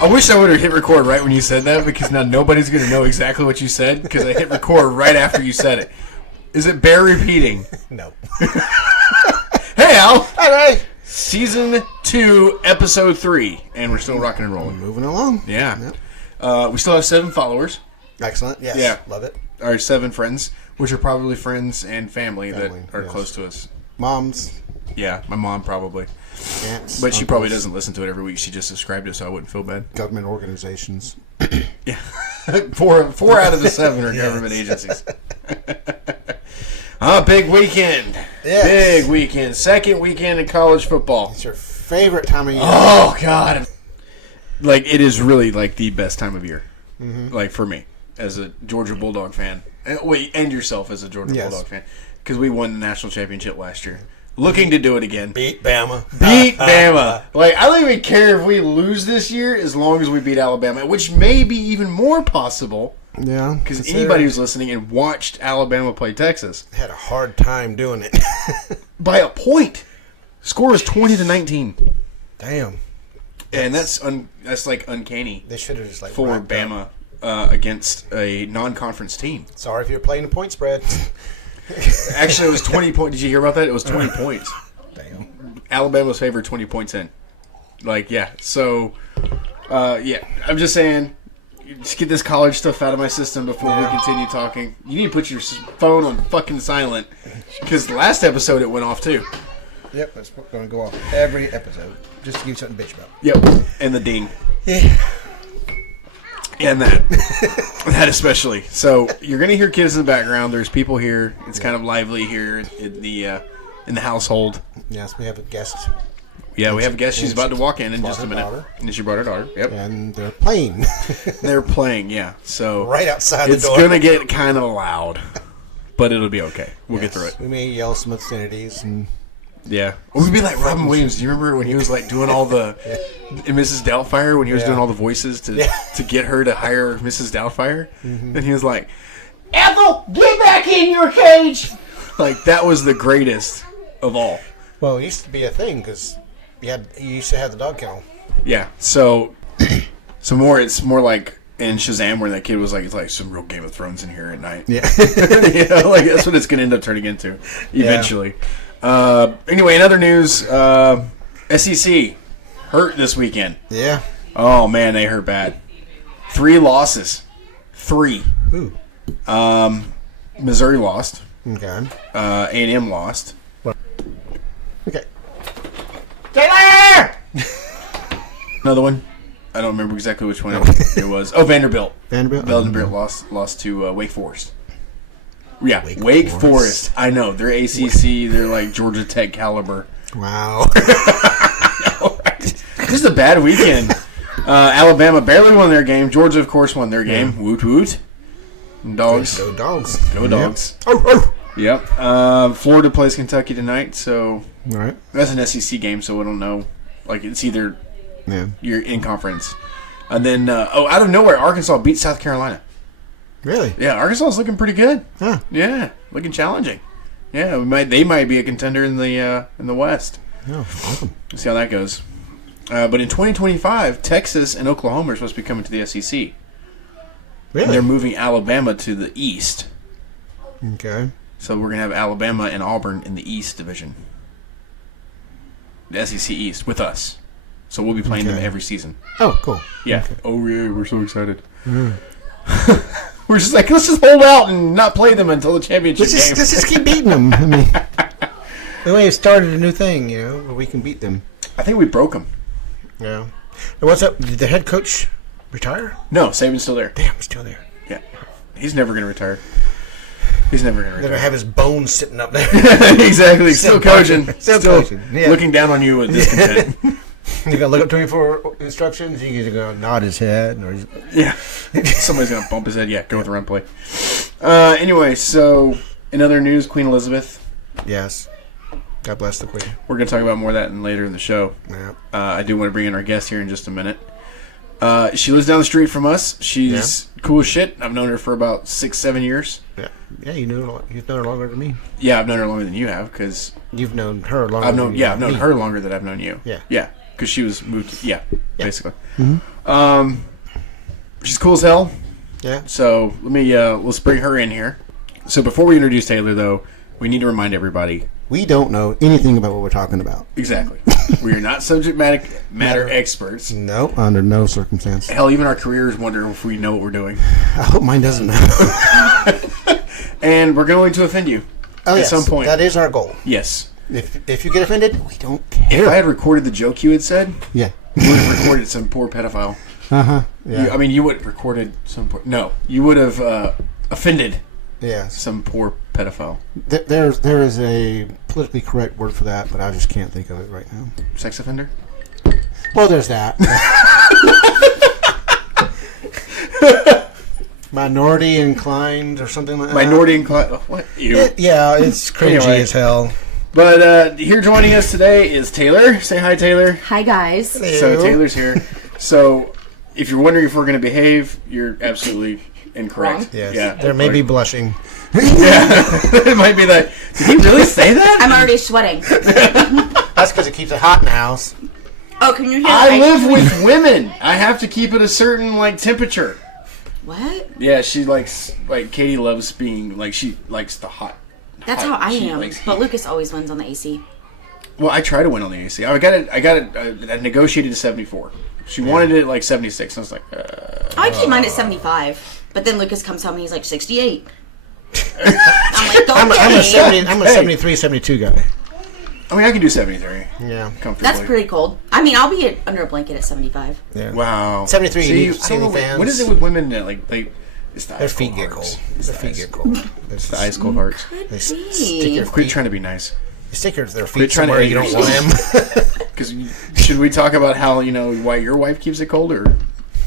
I wish I would have hit record right when you said that, because now nobody's going to know exactly what you said, because I hit record right after you said it. Is it bear repeating? No. Hey, Al. Hey. Season 2, Episode 3, and we're still rocking and rolling. Moving along. Yeah. Yep. We still have 7 followers. Excellent. Yes. Yeah. Love it. Our 7 friends, which are probably friends and family that are close to us. Moms. Yeah, my mom probably. Aunts. But she uncles, probably doesn't listen to it every week. She just subscribed to it so I wouldn't feel bad. Government organizations. Yeah. Four out of the 7 are government agencies. Big weekend. Yes. Big weekend. Second weekend in college football. It's your favorite time of year. Oh, God. Like, it is really, like, the best time of year. Mm-hmm. Like, for me, as a Georgia Bulldog fan. And yourself as a Georgia Bulldog fan. Because we won the national championship last year. Looking to do it again. Beat Bama. Beat Bama. Like, I don't even care if we lose this year as long as we beat Alabama, which may be even more possible. Yeah. Because anybody who's listening and watched Alabama play Texas had a hard time doing it. by a point. Score was 20-19. Damn. And that's like uncanny. They should have just like for Bama against a non-conference team. Sorry if you're playing a point spread. Actually, it was 20 points. Did you hear about that? It was 20 points. Damn. Alabama was favored 20 points in. Like, yeah. So, yeah. I'm just saying, just get this college stuff out of my system before we continue talking. You need to put your phone on fucking silent. Because the last episode, it went off, too. Yep, that's going to go off every episode. Just to give you something to bitch about. Yep. And the ding. Yeah. And that. That especially. So, you're going to hear kids in the background. There's people here. It's kind of lively here in the household. Yes, we have a guest. Yeah, we have a guest. She's about to walk in just a minute. Daughter. And she brought her daughter. Yep. And they're playing. They're playing, yeah. So right outside the door. It's going to get kind of loud. But it'll be okay. We'll get through it. We may yell some obscenities and... Yeah. Or we'd be like Robin Williams. Do you remember when he was like doing all the in Mrs. Doubtfire, when he was doing all the voices to get her to hire Mrs. Doubtfire? Mm-hmm. And he was like, Ethel, get back in your cage! Like, that was the greatest of all. Well, it used to be a thing because you used to have the dog kennel. Yeah. So it's more like in Shazam where that kid was like, it's like some real Game of Thrones in here at night. Yeah. Like that's what it's going to end up turning into eventually. Yeah. Anyway, in other news, SEC hurt this weekend. Yeah. Oh, man, they hurt bad. 3 losses. 3. Ooh. Missouri lost. Okay. A&M lost. Okay. Taylor! Another one. I don't remember exactly which one it was. Oh, Vanderbilt. Vanderbilt lost to Wake Forest. Yeah, Wake Forest. I know. They're ACC. They're like Georgia Tech caliber. Wow. This is a bad weekend. Alabama barely won their game. Georgia, of course, won their game. Yeah. Woot woot. Dogs. Go dogs. Go dogs. Yep. Yep. Florida plays Kentucky tonight, so all right. That's an SEC game, so we don't know. Like, it's either you're in conference. And then, out of nowhere, Arkansas beat South Carolina. Really? Yeah, Arkansas is looking pretty good. Huh. Yeah, looking challenging. Yeah, they might be a contender in the West. Oh, awesome. Let's see how that goes. But in 2025, Texas and Oklahoma are supposed to be coming to the SEC. Really? And they're moving Alabama to the East. Okay. So we're going to have Alabama and Auburn in the East Division. The SEC East with us. So we'll be playing them every season. Oh, cool. Yeah. Okay. Oh, yeah, we're so excited. We're just like, let's just hold out and not play them until the championship game. Let's just keep beating them. I mean, the way it started a new thing, where we can beat them. I think we broke them. Yeah. And what's up? Did the head coach retire? No, Saban's still there. Damn, he's still there. Yeah. He's never going to retire. He's never going to retire. They're going to have his bones sitting up there. Exactly. Still coaching. Still coaching. Yeah. Looking down on you with discontent. You got to look up 24 instructions. You can go nod his head. Or yeah. Somebody's going to bump his head. Yeah, go with the run play. Anyway, so in other news, Queen Elizabeth. Yes. God bless the Queen. We're going to talk about more of that later in the show. Yeah. I do want to bring in our guest here in just a minute. She lives down the street from us. She's cool as shit. I've known her for about 6-7 years. Yeah. Yeah, you've known her longer than me. Yeah, I've known her longer than you have because you've known her longer. I've known her longer than I've known you. Yeah. Yeah, because she was moved. Basically. Mm-hmm. She's cool as hell. Yeah. So let's bring her in here. So before we introduce Taylor, though, we need to remind everybody. We don't know anything about what we're talking about. Exactly. We are not subject matter experts. No, under no circumstance. Hell, even our careers wonder if we know what we're doing. I hope mine doesn't know. And we're going to offend you at some point. That is our goal. Yes. If you get offended, we don't care. If I had recorded the joke you had said, Yeah. you would have recorded some poor pedophile. Uh-huh. Yeah. You would have recorded some poor... No, you would have offended some poor pedophile. There is a politically correct word for that, but I just can't think of it right now. Sex offender? Well, there's that. Minority inclined or something like that. Minority inclined... what? It's cringy Anyway. as hell. But here joining us today is Taylor. Say hi, Taylor. Hi, guys. Hello. So Taylor's here. So if you're wondering if we're going to behave, you're absolutely incorrect. Wrong. Yes. Yeah. There may be blushing. Yeah. It might be that. Did he really say that? I'm already sweating. That's because it keeps it hot in the house. Oh, can you hear I the live with women. I have to keep it a certain temperature. What? Yeah, she likes Katie loves being she likes the hot. That's hot. how I She am. likes But heat. Lucas always wins on the AC. Well, I try to win on the AC. I got it negotiated to 74. She wanted it 76. I was like, I keep mine at 75. But then Lucas comes home and he's like 68. I'm like, okay. I'm a 73, 72 guy. I mean, I can do 73. Yeah. Comfortably. That's pretty cold. I mean, I'll be under a blanket at 75. Yeah. Wow. 73 See, you need I don't know ceiling fans. what is it with women that it's the Their ice feet cold get hearts. cold. It's Their the feet ice- get cold. It's the ice cold hearts. They stick your Quit feet. trying to be nice. You stick their Quit feet trying to somewhere you don't want them. Because should we talk about how why your wife keeps it cold or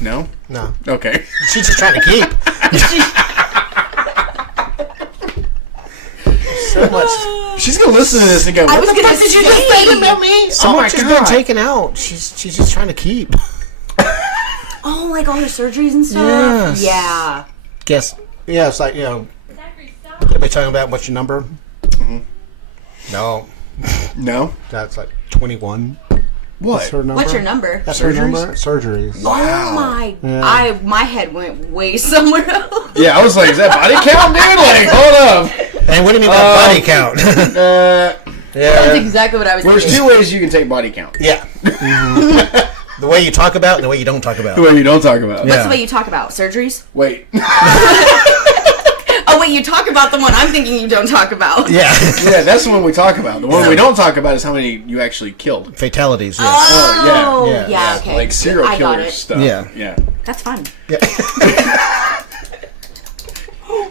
no? No. Okay. She's just trying to keep. So much. She's gonna listen to this and go, I "What was the gonna fuck did you say- just say about me?" So Oh my much has God. been taken out. She's just trying to keep. Oh, like all her surgeries and stuff? Yes. Yeah. Guess. Yeah, it's like, everybody talking about what's your number? Mm-hmm. No. No. That's like 21. What? That's her number. What's your number? That's her Surgeries? number. Surgeries. Oh my! Yeah. My head went way somewhere else. Yeah, I was like, is that body count, dude? Hold up. Hey, what do you mean by body count? That's Yeah. exactly what I was There's thinking. two ways you can take body count. Yeah. The way you talk about and the way you don't talk about. The way you don't talk about. What's Yeah. the way you talk about? Surgeries? Wait. Oh, wait, you talk about the one I'm thinking you don't talk about. Yeah. Yeah, that's the one we talk about. The one we don't talk about is how many you actually killed. Fatalities, yes. Oh, Yeah. yeah, okay. Like serial I got killer it. stuff. Yeah. Yeah. That's fun. Yeah.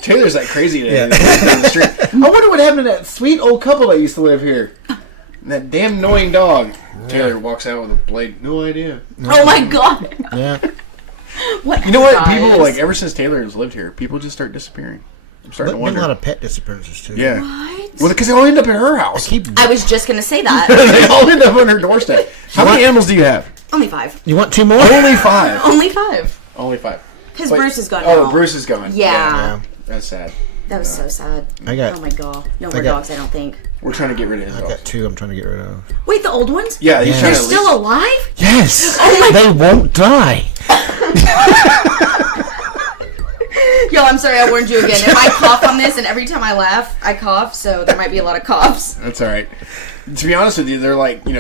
Taylor's like crazy today. Yeah. Down the street. I wonder what happened to that sweet old couple that used to live here. And that damn annoying dog. Taylor walks out with a blade. No idea. Oh my god. Yeah. What? You know what? guys? People, ever since Taylor has lived here, people just start disappearing. I'm starting to Been a wonder. lot of pet disappearances, too. Yeah. What? Well, because they all end up at her house. I was just gonna say that. They all end up on her doorstep. How many animals do you have? Only 5. You want 2 more? Only 5. Only 5. Only 5. Because Wait. Bruce is gone Oh, now. Bruce is gone. Yeah. That's sad. That was so sad. I got- Oh my god. No more got- dogs, I don't think. We're trying to get rid of his I've dogs. got 2 I'm trying to get rid of. Wait, the old ones? Yeah, he's Yeah. trying They're to still alive? Yes! Oh my- They won't die! Yo, I'm sorry I warned you again. If I cough on this, and every time I laugh, I cough, so there might be a lot of coughs. That's all right. To be honest with you, they're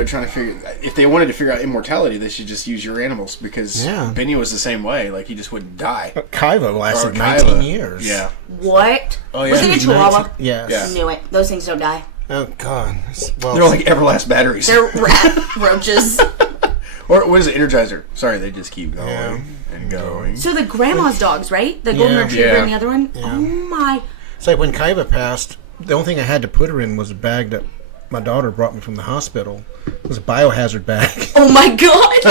trying to figure. If they wanted to figure out immortality, they should just use your animals because Benny was the same way. Like he just wouldn't die. Kaiva lasted Or 19 Kyla. years. Yeah. What? Oh, yeah. Was it a chihuahua? Yes. Yeah. Knew it. Those things don't die. Oh, God. Well, They're like Everlast batteries. They're rat roaches. Or what is it? Energizer. Sorry, they just keep going Yeah. and going. So the grandma's dogs, right? The golden Yeah. retriever Yeah. and the other one? Oh my. it's like when Kaiva passed, the only thing I had to put her in was a bag that my daughter brought me from the hospital. It was a biohazard bag. Oh my god.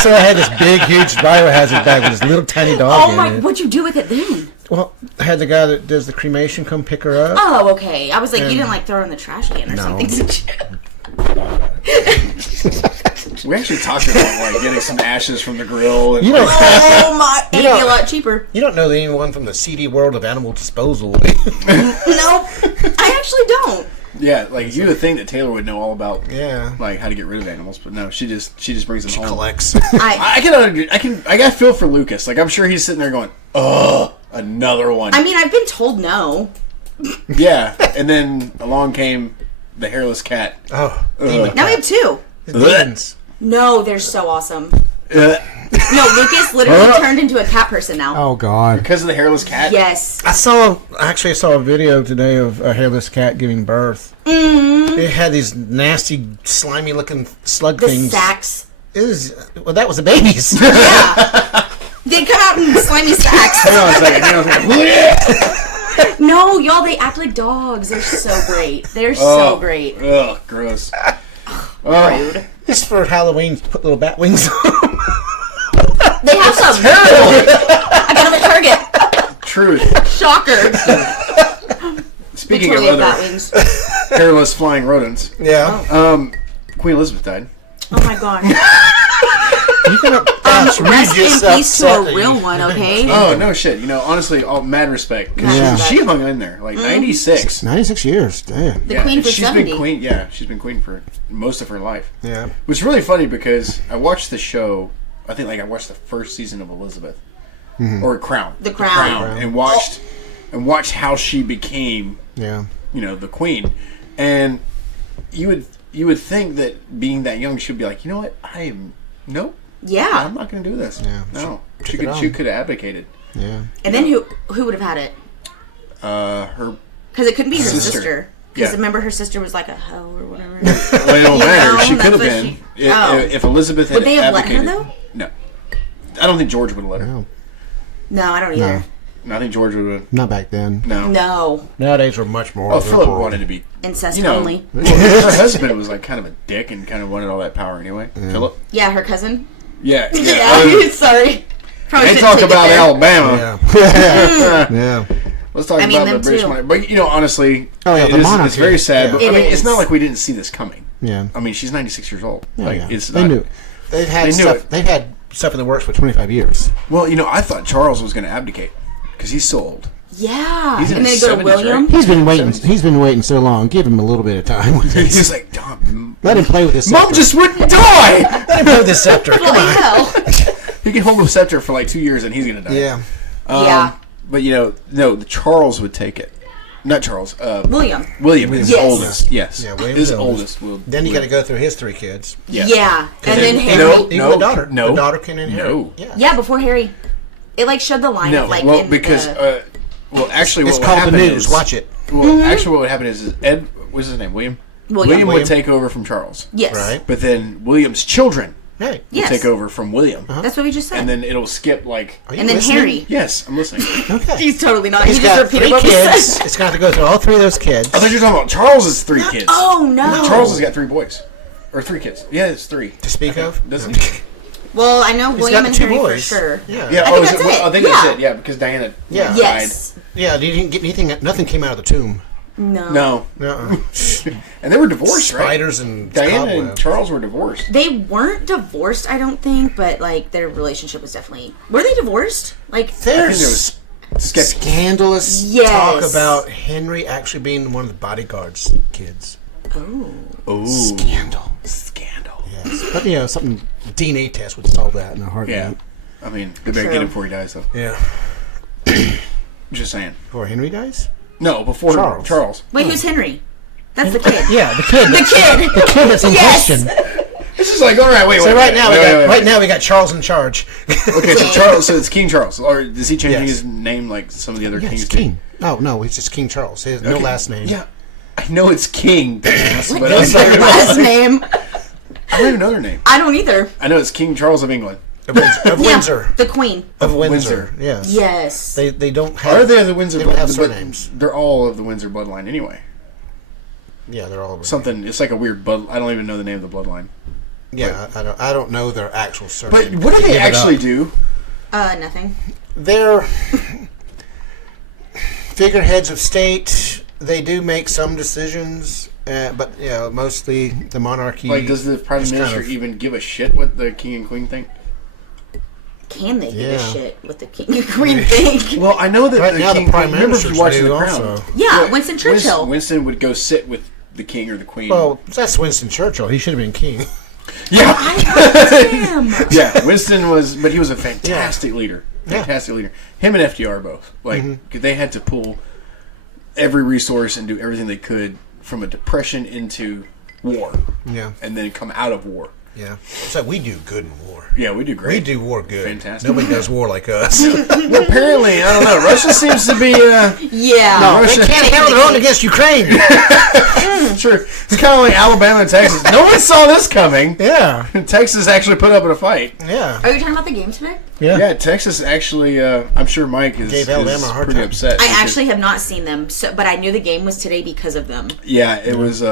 So I had this big, huge biohazard bag with this little tiny dog Oh in my. it. What'd you do with it then? Well, I had the guy that does the cremation come pick her up. Oh, okay. I was like, you And- didn't throw her in the trash can or No. something. We actually talked about getting some ashes from the grill. And, You don't, Oh my. It'd be know- a lot cheaper. you don't know anyone from the seedy world of animal disposal. No, I actually don't. Yeah, like you would think that Taylor would know all about Yeah. how to get rid of animals, but no, she just brings them home. Collects. I got feel for Lucas. Like I'm sure he's sitting there going, "Ugh, another one." I mean, I've been told no. Yeah, and then along came the hairless cat. Oh. Now we have 2. Demons. No, they're so awesome. Ugh. No, Lucas literally turned into a cat person now. Oh, God. Because of the hairless cat? Yes. I saw a video today of a hairless cat giving birth. Mm-hmm. It had these nasty, slimy-looking slug The things. sacks. Well, that was the babies. Yeah. They come out in slimy sacks. Hang on a second. No, y'all, they act like dogs. They're so great. They're so great. Ugh, gross. Rude. Just for Halloween, put little bat wings on them. They have some. I got them at Target. Truth. Shocker. Speaking Totally of have other bat wings. hairless flying rodents, Yeah. Queen Elizabeth died. Oh my god. You can Rest in yourself peace to a real one, okay? Oh, no shit. You know, honestly, all mad respect. 'Cause Yeah. she hung in there. Like, 96. 96 years. Damn. The queen for she's 70. been queen. Yeah, she's been queen for most of her life. Yeah. Which is really funny because I watched the show. I think I watched the first season of Elizabeth or Crown. The Crown. And watched how she became, Yeah. the queen. And you would think that being that young, she'd be like, you know what, nope, Yeah. I'm not going to do this. Yeah. No, Took it on. she could have abdicated. Yeah. And then who would have had it? Her. Because it couldn't be her Sister. sister. Because Yeah. remember her sister was like a hoe or whatever. Well, it don't matter. She that's could have what been. she- Oh. If Elizabeth had Would they have let her, advocated. though? No. I don't think George would have let her. No. No, I don't either. No, I think George would have. Not back then. No. No. Nowadays, we're much more. Oh, Philip wanted to be. Incest You know, only. her husband was like kind of a dick and kind of wanted all that power anyway. Philip. Yeah, her cousin. Yeah. Yeah, sorry. Probably They shouldn't talk take it about there. Alabama. Yeah. Yeah. Let's talk I mean, about the them British too. monarchy. But honestly, Oh, yeah, the it's monarchy. very sad. Yeah. But It I mean, it's is. not like we didn't see this coming. Yeah. I mean, she's 96 years old. Yeah, Like, yeah. it's They not, knew. They've had They knew stuff. it. They've had stuff in the works for 25 years. Well, I thought Charles was going to abdicate because he's so old. Yeah. He's in And then his go to 70s, William. right? He's been waiting. He's been waiting so long. Give him a little bit of time with this. He's like, Dom, Let him play with his Mom scepter. just wouldn't die. Let him play with his scepter. Come Bloody on. hell. He can hold the scepter for like 2 years and he's going to die. Yeah. Yeah. But no, the Charles would take it. Not Charles. William. William is Yes. oldest. Yes. Yeah, William's his the oldest. Will, Then you got to go through his 3 kids. Yeah. And then Harry. No, Even the daughter. no, The daughter can inherit. No. Yeah. Yeah, before Harry. It showed the line No, of like well, in because the, actually, It's what would called the happen news. is, Watch it. Well, actually, what would happen is Ed. What's his name? William. William. would take over from Charles. Yes. Right. But then William's children Hey. would Yes. take over from William, That's what we just said. and then it'll skip like. Are you And then listening? Harry. Yes, I'm listening. Okay. He's totally not. He's he just got repeated 3 what we kids. said. It's got to go through all 3 of those kids. I thought you were talking about Charles's 3 kids. Oh no. Charles has got 3 boys, or 3 kids. Yeah, it's 3. To speak of. Doesn't he? Well, I know He's William got and the 2 Harry boys. for sure. Yeah. Yeah. I Oh, think is that's it? Well, it. I think Yeah. that's it. Yeah, because Diana. Yeah. died. Yes. Yeah. You didn't get anything. Nothing came out of the tomb. No. No, Uh-uh. and they were divorced, right? Spiders and Diana and cobwebs. Charles were divorced. They weren't divorced, I don't think, but their relationship was definitely. Were they divorced? I think There's there was sketchy. scandalous Yes. talk about Henry actually being one of the bodyguard's kids. Oh, Scandal. Scandal. Yes. But something DNA test would solve that in a heartbeat. Yeah, I mean, they better True. get him before he dies, though. Yeah. Just saying. Before Henry dies? No, before Charles. Charles. Wait, who's Henry? That's the kid. Yeah, the kid. The kid. The kid that's in Yes. question. This is like, all right, wait. So right now wait. right now we got Charles in charge. Okay, so Charles. So it's King Charles, or is he changing Yes. his name like some of the other Yeah, kings it's do? King. No, it's just King Charles. He has no Okay. last name. Yeah, I know it's King, dumbass, but I What's don't, their last name? I don't even know their name. I don't either. I know it's King Charles of England. Of Windsor. The Queen. Of Windsor. Windsor. Yes. Yes. They don't have. Are they the Windsor? They don't have but surnames. They're all of the Windsor bloodline anyway. Yeah, they're all. Something. It's like a weird blood. I don't even know the name of the bloodline. Yeah, I don't know their actual But surname. what do they give it actually up. do? Nothing. They're figureheads of state. They do make some decisions, but mostly the monarchy. Like, does the prime is kind minister of- even give a shit what the king and queen think? Can they give a Yeah. shit what the king and queen think? Well, I know that Right the now, king. the prime remember if minister's you watch new The Crown? also. Yeah, Winston Churchill. Winston would go sit with the king or the queen. Well, that's Winston Churchill. He should have been king. Yeah. Damn. Yeah, Winston was, but he was a fantastic leader. Yeah. Fantastic leader. Him and FDR both. Like, they had to pull every resource and do everything they could from a depression into war. Yeah. And then come out of war. Yeah. So we do good in war. Yeah, we do great. We do war good. Fantastic. Nobody does war like us. Well, apparently, I don't know. Russia seems to be. Yeah. No, Russia- they can't handle their own against Ukraine. Sure. It's kind of like Alabama and Texas. No one saw this coming. Yeah. Texas actually put up a fight. Yeah. Are you talking about the game today? Yeah, Texas actually. I'm sure Mike is, Gave Alabama a hard pretty time. upset. I because- actually have not seen them, but I knew the game was today because of them. Yeah, it was.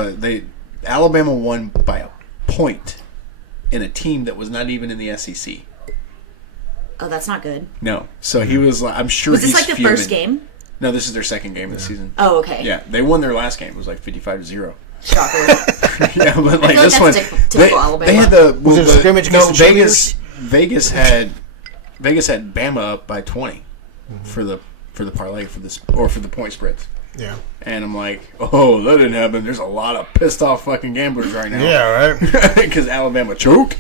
Alabama won by a point in a team that was not even in the SEC. Oh, that's not good. No, so he was like, I'm sure. Was this he's like the fuming. first game? No, this is their second game this season. Oh, okay. Yeah, they won their last game. It was like 55-0. Shocker. Yeah, but like feel like this one, that's typical Alabama. they had the Was it a scrimmage against the Vegas. Vegas had Bama up by 20 for the parlay for this or for the point spreads. Yeah. And I'm like, oh, that didn't happen. There's a lot of pissed off fucking gamblers right now. Yeah, right? Because Alabama choked.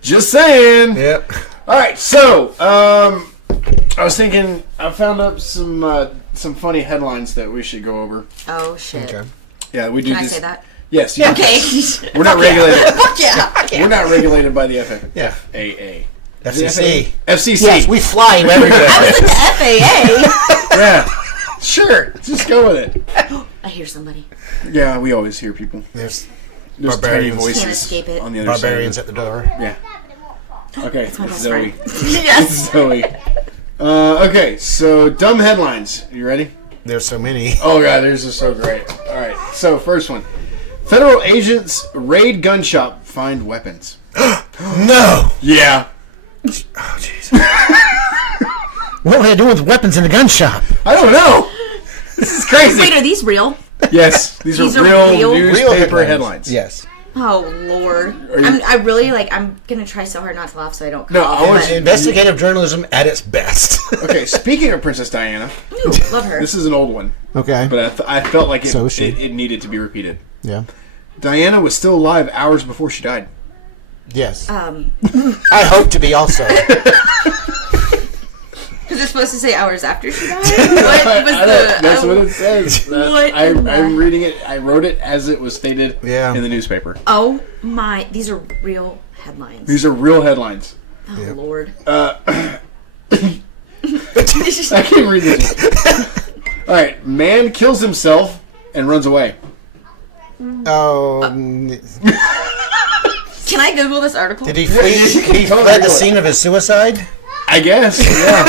Just saying. Yep. All right, so I was thinking I found up some funny headlines that we should go over. Oh, shit. Okay. Yeah, we do. Can I this. say that? Yes. You Okay. We're not regulated. Fuck yeah. We're not regulated by the Yeah. FAA. FCC. FCC. Yes, we fly him everywhere. I was at the FAA. Yeah. Sure. Just go with it. I hear somebody. Yeah, we always hear people. There's There's tiny barbarians. voices Can't escape it. on the other barbarians side. at the door. Yeah. Okay, My best Zoe. friend. Yes. Zoe. Okay, so dumb headlines. You ready? There's so many. Oh god, theirs is so great. All right, so first one: federal agents raid gun shop, find weapons. No! Yeah. Oh, jeez. What were they doing with weapons in the gun shop? I don't know. This is crazy. Wait, are these real? Yes, these These are are real real? newspaper headlines. Yes. Oh, Lord. you- I'm going to try so hard not to laugh so I don't No, cough. I want but- you- Investigative journalism at its best. Okay, speaking of Princess Diana, Ooh, love her. this is an old one, Okay. but I felt like So is she. it needed to be repeated. Yeah. Diana was still alive hours before she died. Yes. I hope to be also. Is it supposed to say hours after she died? What was That's what it says. What in the- I'm reading it. I wrote it as it was stated Yeah. in the newspaper. Oh, my. These are real headlines. These are real headlines. Oh, Lord. I can't read this. All right, man kills himself and runs away. Oh. Can I Google this article? Did he flee? you can He totally fled do the it. scene of his suicide? I guess. Yeah.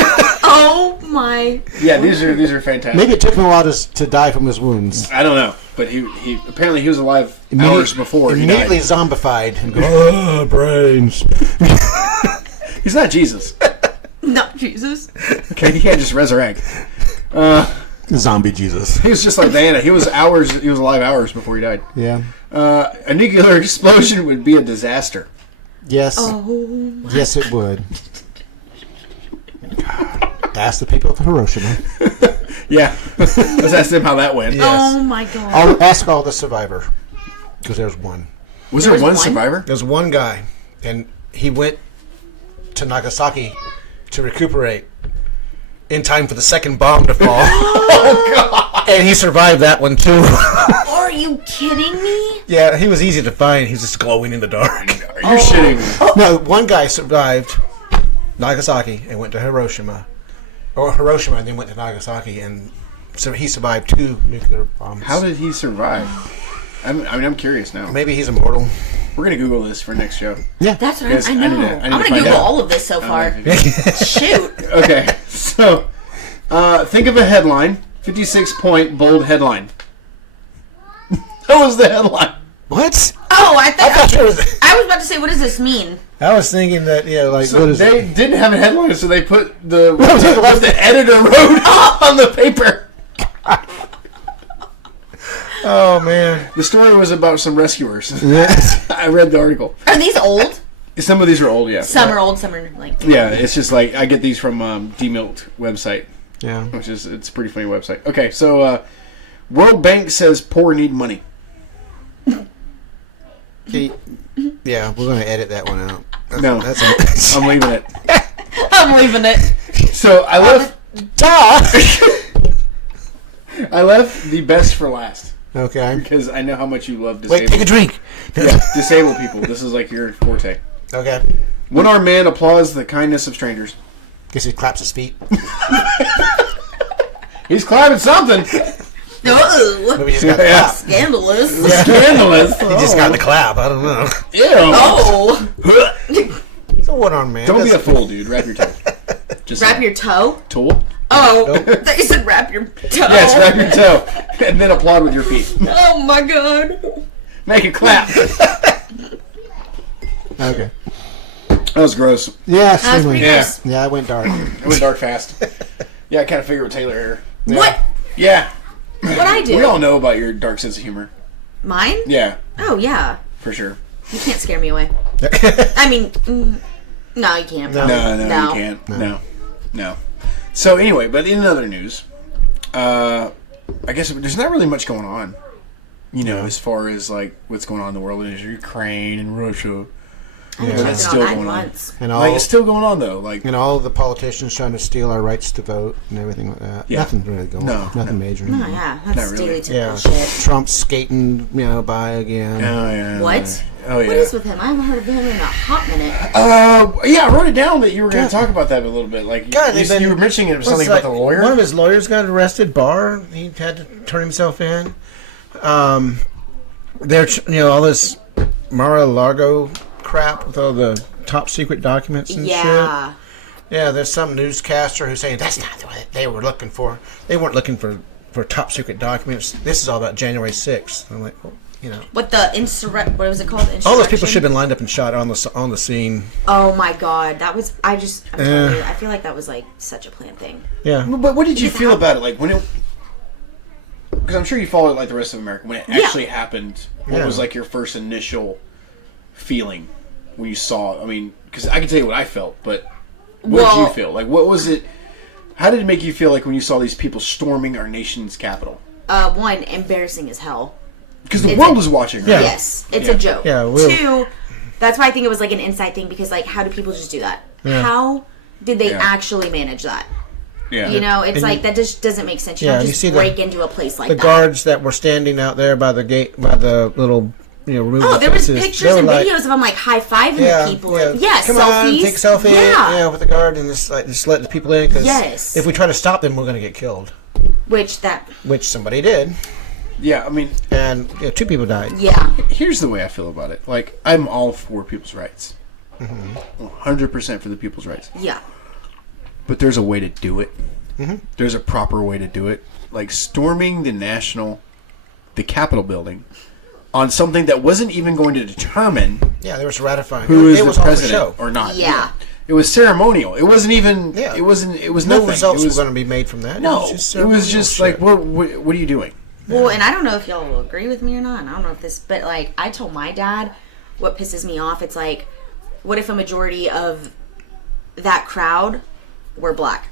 Oh, my. Yeah. These are fantastic. Maybe it took him a while to die from his wounds. I don't know, but he apparently he was alive hours before he Immediately died. zombified. And go, oh, brains. He's not Jesus. Not Jesus. Okay, he can't just resurrect. Zombie Jesus. He was just like Diana. He was alive hours before he died. Yeah. A nuclear explosion would be a disaster. Yes. Oh. Yes, it would. Ask the people of Hiroshima. Yeah. Let's ask them how that went. Yes. Oh, my God. I'll ask all the survivor. Because there's one. Was there was one one? survivor? There's one guy. And he went to Nagasaki to recuperate in time for the second bomb to fall. Oh God! And he survived that one too. Are you kidding me? Yeah, he was easy to find. He's just glowing in the dark. Are you shitting me? No, one guy survived Nagasaki and went to Hiroshima. Or Hiroshima and then went to Nagasaki, and so he survived 2 nuclear bombs. How did he survive? I'm curious now. Maybe he's immortal. We're gonna Google this for next show. That's what Yes, I I know. need to- I need I'm to going to find Google out. all of this so far. Shoot. Okay, so think of a headline. 56-point bold headline. That was the headline. What? Oh, I thought thought it was. I was about to say, what does this mean? I was thinking that like So what is they it? didn't have a headline, so they put what the editor wrote on the paper. Oh man. The story was about some rescuers. Yes. I read the article. Are these old? Some of these are old, yeah. Some are old, some are like... Yeah, it's just like I get these from D-Milked website, Yeah. which is it's a pretty funny website. Okay, so World Bank says poor need money. Yeah, we're going to edit that one out. No, I'm leaving it. I'm leaving it. So I left the best for last. Okay. Because I know how much you love disabled. Wait, take a drink. Yeah, disabled people. This is like your forte. Okay. One-armed man applauds the kindness of strangers. Guess he claps his feet. He's clapping something. No. Maybe he's got the clap. Scandalous. Yeah. Scandalous. He just got the clap. I don't know. Ew. Oh. It's a one-armed man. Don't be a fool, dude. Wrap your toe. Just Wrap your toe? toe. Oh. Nope. I thought you said wrap your toe. Yes, wrap your toe. And then applaud with your feet. Oh my god. Make it clap. Okay. That was gross. Yeah, That's pretty Yeah. gross. Yeah, I went dark. It went dark fast. Yeah, I kind of figured with Taylor here. What? Yeah. What'd I do? We all know about your dark sense of humor. Mine? Yeah, Oh, yeah. for sure. You can't scare me away. I mean, no, you can't. No. No, you can't. No. So anyway, but in other news, I guess there's not really much going on. You know, as far as like what's going on in the world, there's Ukraine and Russia. I haven't But checked it's it still on that going on. once. And Like it's still going on though. Like all the politicians trying to steal our rights to vote and everything like that. Yeah. Nothing really going on. Nothing major. Oh, yeah. That's Not really. stereotypical Yeah. shit. Trump skating, by again. oh yeah. What? Oh yeah. What is with him? I haven't heard of him in a hot minute. Yeah, I wrote it down that you were going God. to talk about that a little bit. Like God, you were mentioning it was something What's about the lawyer. One of his lawyers got arrested. Barr. He had to turn himself in. They're all this Mar-a-Lago crap with all the top secret documents and shit. Yeah. Yeah, there's some newscaster who's saying that's not what they were looking for. They weren't looking for top secret documents. This is all about January 6th. I'm like, well, What the what was it called? all those people Insurrection? should have been lined up and shot on the scene. Oh my god, that was. I'm telling you, I feel like that was like such a planned thing. Yeah. But what did you feel about it? Like when it, because I'm sure you followed it like the rest of America when it actually happened. What was like your first initial feeling when you saw? I mean, because I can tell you what I felt, but what did you feel? Like what was it? How did it make you feel like when you saw these people storming our nation's capital? One, embarrassing as hell. Because the world was watching. Right? Yeah. Yes, it's a joke. Yeah, Two, that's why I think it was like an inside thing because like, how do people just do that? Yeah. How did they actually manage that? Yeah. It's like that just doesn't make sense. You Yeah, don't you just see break into a place like The that. guards that were standing out there by the gate, by the little room. Oh, there was fences, pictures they and were videos of them like high fiving the people. Come selfies. on, take a selfie. Yeah. With the guard and just let the people in. Cause Yes. if we try to stop them, we're going to get killed. Which somebody did, Yeah, I mean, and 2 people died. yeah. here's the way I feel about it. Like, I'm all for people's rights. 100% for the people's rights. Yeah. But there's a way to do it. There's a proper way to do it. Like storming the Capitol building on something that wasn't even going to determine Yeah, they were ratifying. who is it the was all for president show. or not. Yeah. It was ceremonial. It wasn't even. Yeah. It was No nothing. results it was, were going to be made from that. No, it was just, it was just like, what are you doing? Well, and I don't know if y'all will agree with me or not. And I don't know if this, but like I told my dad, what pisses me off, it's like, what if a majority of that crowd were black?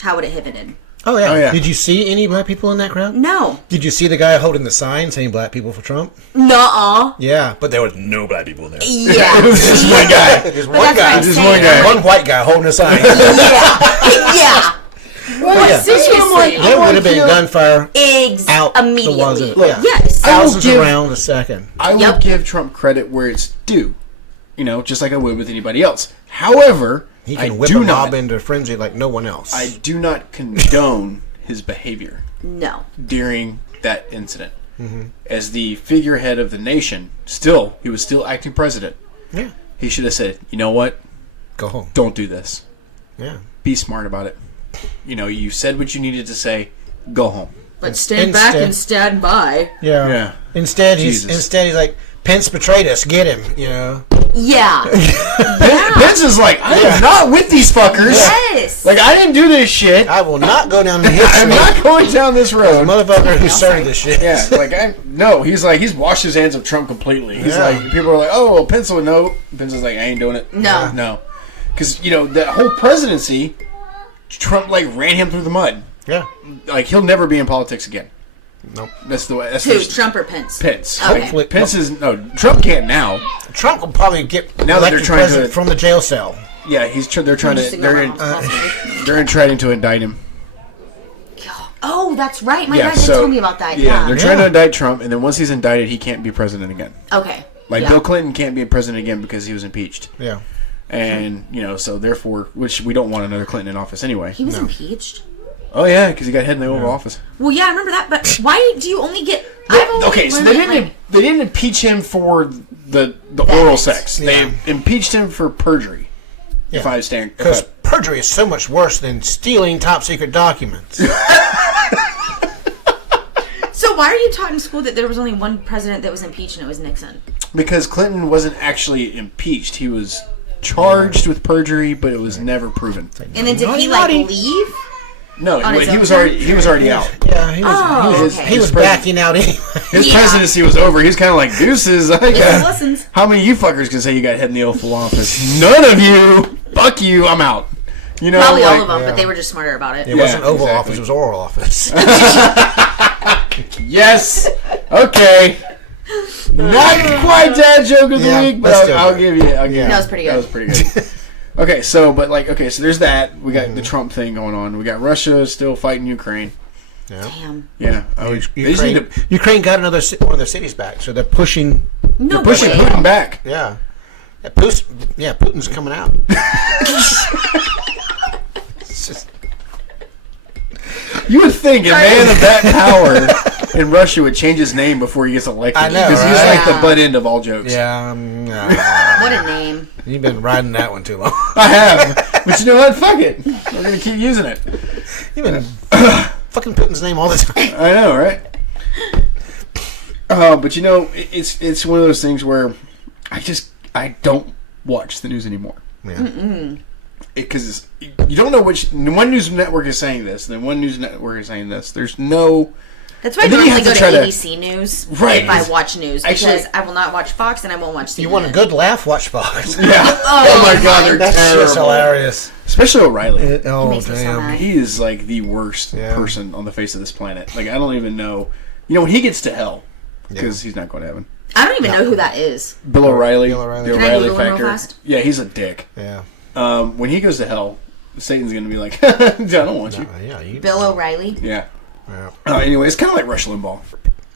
How would it have ended? Oh yeah. Oh, yeah. Did you see any black people in that crowd? No. Did you see the guy holding the sign saying "Black people for Trump"? Nuh-uh. Yeah, but there was no black people there. Yeah. It was just one guy. Just But one that's what guy. I'm Just saying. one guy. One white guy holding a sign. Yeah. yeah. Seriously. There would have been gunfire out the Immediately. wazoo. Yeah. Yes. Thousands give- around a second. I would Yep. give Trump credit where it's due. Just like I would with anybody else. However, He I can whip do a mob not. into frenzy like no one else. I do not condone his behavior No. during that incident. As the figurehead of the nation, he was still acting president. Yeah. He should have said, "You know what? Go home. Don't do this. Yeah. Be smart about it. You said what you needed to say. Go home." But stand back and stand by. Yeah. Yeah. Instead, Jesus. he's like, Pence betrayed us. Get him. Yeah. Pence is like, I am not with these fuckers. Yes. Like, I didn't do this shit. I will not go down the I'm history. not going down this The road. motherfucker who started this shit. Yeah, like he's washed his hands of Trump completely. He's Yeah. like, people are like, oh, well, Pence will no. Pence is like, I ain't doing it. No. Because that whole presidency, Trump ran him through the mud. Yeah. Like he'll never be in politics again. Nope. That's the way. That's Who, the, Trump or Pence? Pence. Okay. Hopefully, Pence is no. Trump can't now. Trump will probably get Now that they're elected trying president to- from the jail cell. Yeah, they're trying Just to. ignore They're my mom's possibly. they're trying to indict him. Oh, that's right. My Yeah, dad did so tell me about that. yeah, they're trying to Yeah. indict Trump, and then once he's indicted, he can't be president again. Okay. Like Yeah. Bill Clinton can't be president again because he was impeached. Yeah. And so therefore, which we don't want another Clinton in office anyway. He was impeached? Oh yeah, because he got head in the Oval Office. Well, yeah, I remember that, but why do you only get... I've only Okay, so learned they it, didn't they didn't impeach him for the oral sex. Yeah. They impeached him for perjury. If I understand, Because perjury is so much worse than stealing top secret documents. So why are you taught in school that there was only one president that was impeached and it was Nixon? because Clinton wasn't actually impeached, he was charged with perjury, but it was never proven. And then did he, Naughty. leave? No, On his he own was terms? already out. Yeah, he was. Oh, he was, okay. he was backing out anyway. His Yeah. presidency was over. He's kind of like, deuces. Lessons. How many of you fuckers can say you got head in the Oval Office? None of you. Fuck you. I'm out. You know, Probably like, all of them, yeah. but they were just smarter about it. It wasn't Oval exactly. Office; it was Oral Office. Yes. Okay. Not quite that joke of the Yeah, week, that's but still I'll good. give you. I'll give you. That was pretty good. That was pretty good. Okay, so so there's that. We got the Trump thing going on. We got Russia still fighting Ukraine. Damn. Yeah. Oh, they just need to Ukraine got one of their cities back, so they're pushing. No pushing way. Putin back. Yeah, Putin's coming out. It's just, You would think a man of that power in Russia would change his name before he gets elected. I know, Because he's right? like the butt end of all jokes. yeah, What a name. you've been riding that one too long. I have. But you know what? Fuck it. We're going to keep using it. You've been fucking Putin's name all the time. I know, right? But it's one of those things where I don't watch the news anymore. Yeah. Because you don't know which one news network is saying this, then one news network is saying this. There's no. That's why I And then you normally have go to to try to- ABC News Right. if I watch news. Actually- Because I will not watch Fox and I won't watch CNN. You want a good laugh? Watch Fox. Yeah. Oh my God, they're That's just terrible. hilarious. Especially O'Reilly. Oh makes me so damn. mad. He is like the worst Yeah. person on the face of this planet. Like I don't even know. When he gets to hell, because he's not going to heaven. I don't even know who that is. Bill O'Reilly, Bill O'Reilly. the Can I O'Reilly Google him real factor. fast? Yeah, he's a dick. Yeah. When he goes to hell, Satan's going to be like, I don't want you. Yeah. You. Bill O'Reilly. Yeah. Yeah. Anyway, it's kind of like Rush Limbaugh.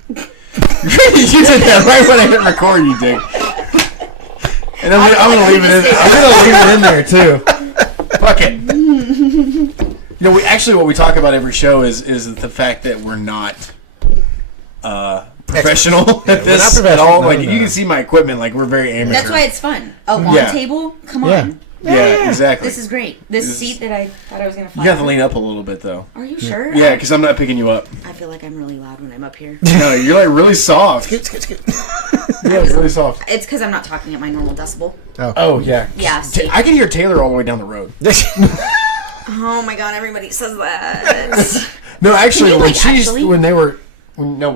You did that right when I hit record, you dick. And I'm gonna leave it in. I'm gonna leave it in there too. Fuck it. What we talk about every show is the fact that we're not professional at this not at professional. all. No, Like no. you can see my equipment. Like we're very amateur. That's why it's fun. A long Yeah. table? Come Yeah. on. Yeah, exactly. This is great. This seat that I thought I was going to fly. You have to lean up a little bit though. Are you sure? Yeah, because I'm not picking you up. I feel like I'm really loud when I'm up here. No, you're like really soft. Scoot. Yeah, really soft. It's because I'm not talking at my normal decibel. Oh yeah. Yeah, see. I can hear Taylor all the way down the road. Oh my god, everybody says that. No, actually, Really, actually? when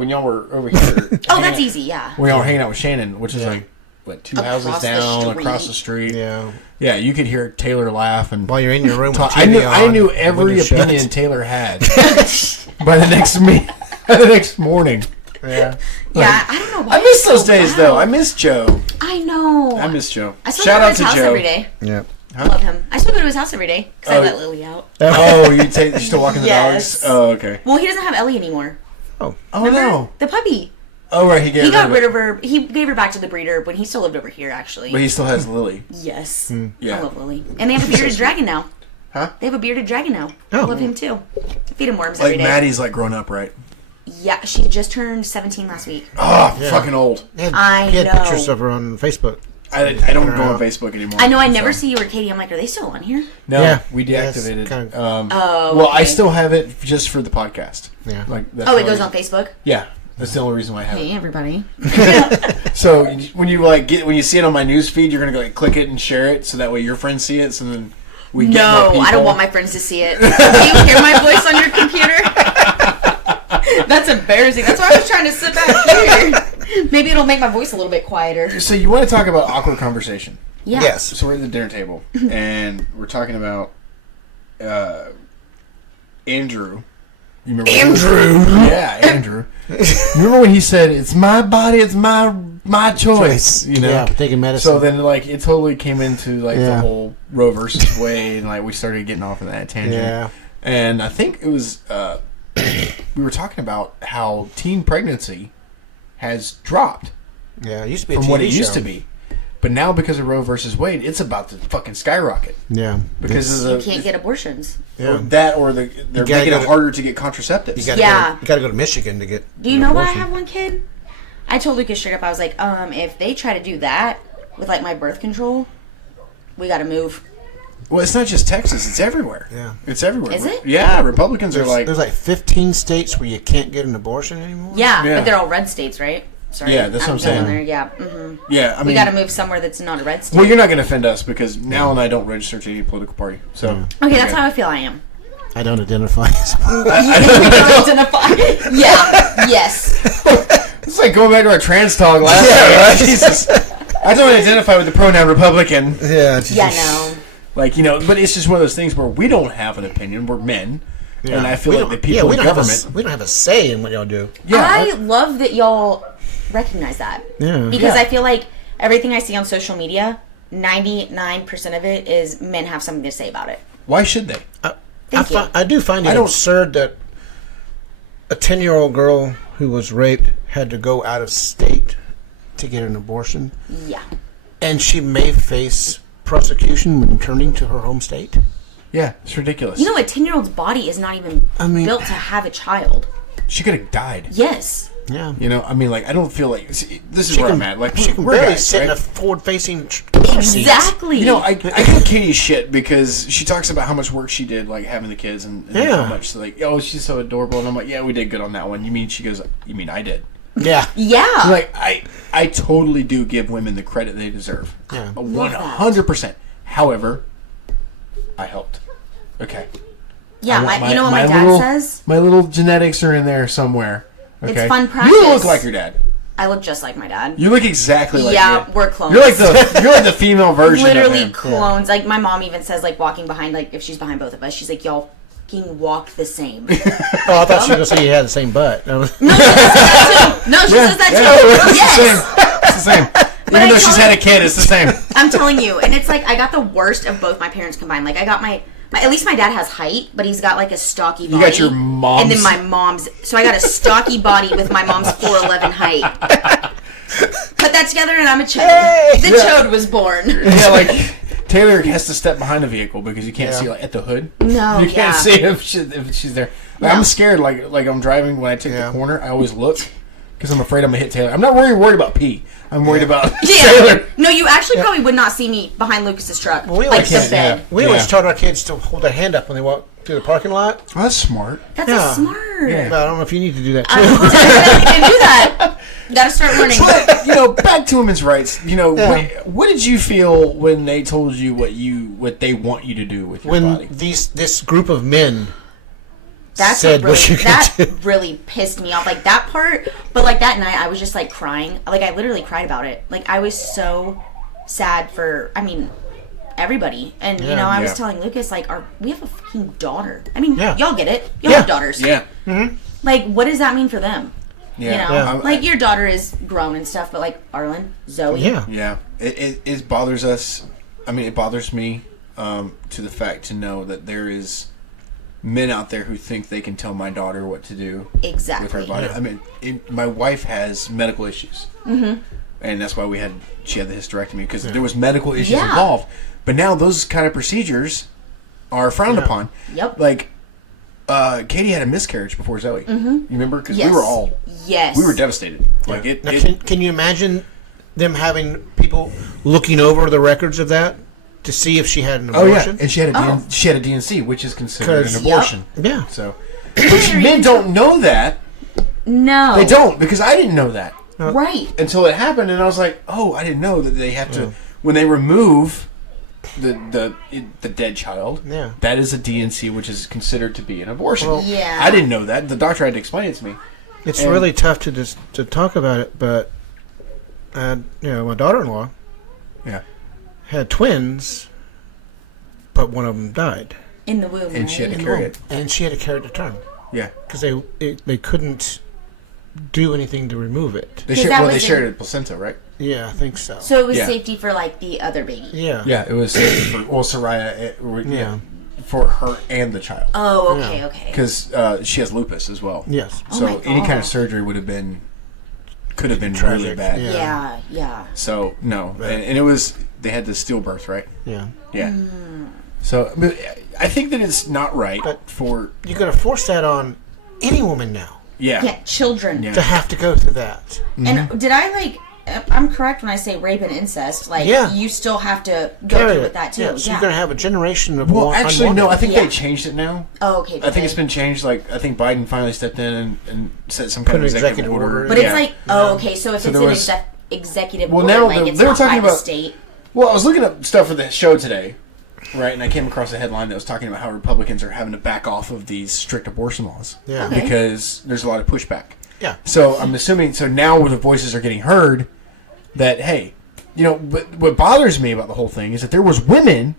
y'all were over here. Oh, that's easy, yeah. When y'all were hanging out with Shannon, which is like what, two Across houses the down, street. across the street. Yeah. Yeah, you could hear Taylor laugh and While you're in your room, with talk. the I TV knew on, knew every window shut. opinion Taylor had by the next morning. Yeah. Yeah, I don't know why. I miss it's those so days loud. though. I miss Joe. I know. I miss Joe. I still Shout go to out his to house Joe. every day. Yeah. I love him. I still go to his house every day because Oh. I let Lily out. Oh, you still walking the Yes. dogs? Oh, okay. Well, he doesn't have Ellie anymore. Oh. Oh Remember? no. The puppy. Oh right, he Got rid of her. He gave her back to the breeder when he still lived over here, actually. But he still has Lily. Yes. Yeah. I love Lily. And they have a bearded dragon now. Huh? They have a bearded dragon now. Oh. I love him too. I feed him worms every Like day. Maddie's like grown up, right? Yeah, she just turned 17 last week. Oh, Yeah. fucking old. I He had know. pictures of her on Facebook. I don't go on Facebook anymore. I know I never so. see you or Katie. I'm like, are they still on here? No, Yeah. we Yeah, it's deactivated. kind Oh, Well, I okay. still have it just for the podcast. Yeah. Like that's Oh, the it goes only- on Facebook? Yeah, that's the only reason why I have it. Hey, everybody. So when you when you see it on my news feed, you're gonna go click it and share it, so that way your friends see it. So then we get more No, people. I don't want my friends to see it. Do you hear my voice on your computer? That's embarrassing. That's why I was trying to sit back here. Maybe it'll make my voice a little bit quieter. So you want to talk about awkward conversation? Yeah. Yes. So we're at the dinner table and we're talking about Andrew You remember Andrew. Yeah, Andrew. Remember when he said, "It's my body, it's my choice." You know, Yeah, taking medicine. So then, like, it totally came into like the whole Roe versus Wade, and like we started getting off of that tangent. Yeah. And I think it was we were talking about how teen pregnancy has dropped Yeah, it used to be a from TV what it show. used to be, but now because of Roe versus Wade, it's about to fucking skyrocket. Yeah, Because You can't get abortions. or that, or they're making it harder to get contraceptives. You gotta go to Michigan to get. Do you know why I have one kid? I told Lucas straight up, I was like, if they try to do that with like my birth control, we gotta move. Well, it's not just Texas; it's everywhere. Yeah. It's everywhere. Is it? Yeah, Republicans are like, There's like 15 states where you can't get an abortion anymore. Yeah, Yeah. but they're all red states, right? Sorry, Yeah, that's what I'm saying. going there. Yeah, mm-hmm. yeah. I mean, We gotta move somewhere that's not a red state. well, you're not going to offend us because Mal and I don't register to any political party. So Okay, that's how I feel I am. I don't identify as You don't identify. Yeah. Yes. it's like going back to our trans talk last time. Right? Jesus, I don't identify with the pronoun Republican. Yeah. Yeah. No. Like, you know, but it's just one of those things where we don't have an opinion. We're men, and I feel like the people in government. we don't have a say in what y'all do. I love that y'all recognize that. Yeah. Because Yeah. I feel like everything I see on social media, 99% of it is men have something to say about it. Why should they? Thank you. I do find it absurd that a 10-year-old girl who was raped had to go out of state to get an abortion, Yeah. and she may face prosecution when returning to her home state. Yeah, it's ridiculous. You know, a 10-year-old's body is not even built to have a child. She could have died. Yes. Yeah. You know, I mean, like, I don't feel like this is where I'm at. Like, she can we're barely guys, sit in a right? forward-facing Exactly. You know, I give Katie shit because she talks about how much work she did, like having the kids, and how much like, oh, she's so adorable, and I'm like, yeah, we did good on that one. You mean? She goes, you mean I did? Yeah. Yeah. Like I totally do give women the credit they deserve. Yeah. 100%. However, I helped. Okay. Yeah. I You know what want my dad little, says? My little genetics are in there somewhere. Okay. It's fun practice. You look like your dad. I look just like my dad. You look exactly like Yeah, your dad. we're clones. You're like the female version Literally of him. clones. Like my mom even says, like walking behind, like if she's behind both of us, she's like, y'all fucking walk the same. Oh, I thought she was going to say you had the same butt. No, she says that too. No, she says that too. Yes. It's the same. Even though she's had a kid, it's the same. I'm telling you, and it's like I got the worst of both my parents combined. Like I got my at least my dad has height, but he's got like a stocky body. You got your mom's. And then my mom's. So I got a stocky body with my mom's 4'11" height. Put that together and I'm a chode. Hey! The chode was born. Yeah, like Taylor has to step behind the vehicle because you can't see like at the hood. No, You can't see if she's there. Like, I'm scared. Like I'm driving when I take the corner. I always look because I'm afraid I'm gonna hit Taylor. I'm not worried about P. I'm worried about Taylor. No, you actually probably would not see me behind Lucas's truck. We like always, the bed. we always taught our kids to hold their hand up when they walk through the parking lot. Oh, that's smart. That's Yeah. smart. Yeah. But I don't know if you need to do that too. I didn't do that. Gotta start learning. But, you know, back to women's rights. You know, what did you feel when they told you what they want you to do with your body? When this group of men That's said what, really, what you could that do. really pissed me off. Like that part, but like that night, I was just like crying. Like I literally cried about it. Like I was so sad for. I mean, everybody. And you know, I was telling Lucas like, we have a fucking daughter. I mean, y'all get it. Y'all have daughters. Yeah. Like, what does that mean for them? Yeah. You know, like your daughter is grown and stuff, but like Arlen, Zoe. Yeah. It bothers us. I mean, it bothers me to the fact to know that there is men out there who think they can tell my daughter what to do Exactly. with her body. I mean, my wife has medical issues, and that's why she had the hysterectomy because there was medical issues involved. But now those kind of procedures are frowned upon. Yep. Like Katie had a miscarriage before Zoe. You remember? Because we were all we were devastated. Like Can you imagine them having people looking over the records of that to see if she had an abortion? Oh yeah, and she had a DNC, which is considered an abortion. Yeah. So, which men don't know that. No. They don't, because I didn't know that Right. until it happened, and I was like, oh, I didn't know that they have to when they remove the dead child. Yeah. That is a DNC, which is considered to be an abortion. Well, Yeah. I didn't know that. The doctor had to explain it to me. It's really tough to talk about it, but my daughter-in-law had twins, but one of them died. In the womb. And she had right? to carry it. And she had to carry it to term. Yeah. Because they couldn't do anything to remove it. They 'Cause shared, that well, they was shared in- a placenta, right? Yeah, I think so. So it was Yeah. safety for like the other baby. Yeah. Yeah, it was for Soraya. Yeah. For her and the child. Oh, okay, Yeah. okay. Because she has lupus as well. Yes. Oh So my any kind of God. surgery could have been Tragic. really bad. Yeah. So no, and it was they had the stillbirth, right? Yeah. Yeah. So but I think that it's not right But- for You're going to force that on any woman now Yeah, children. Yeah. to have to go through that. And did I I'm correct when I say rape and incest. Like, Yeah. you still have to go Carry through it. with that too. Yeah, so you're going to have a generation of Well, actually, no. I think Yeah. they changed it now. Oh, okay. I think it's been changed. Like I think Biden finally stepped in and set some kind Put of an executive executive order. order. But Yeah. it's like, oh, okay. So if So it's there an was- executive Well, order, now like they- it's they were not by talking the about- state. Well, I was looking up stuff for the show today, right, and I came across a headline that was talking about how Republicans are having to back off of these strict abortion laws. Yeah. Okay. Because there's a lot of pushback. Yeah. So I'm assuming, so now where the voices are getting heard, that, hey, you know, what bothers me about the whole thing is that there was women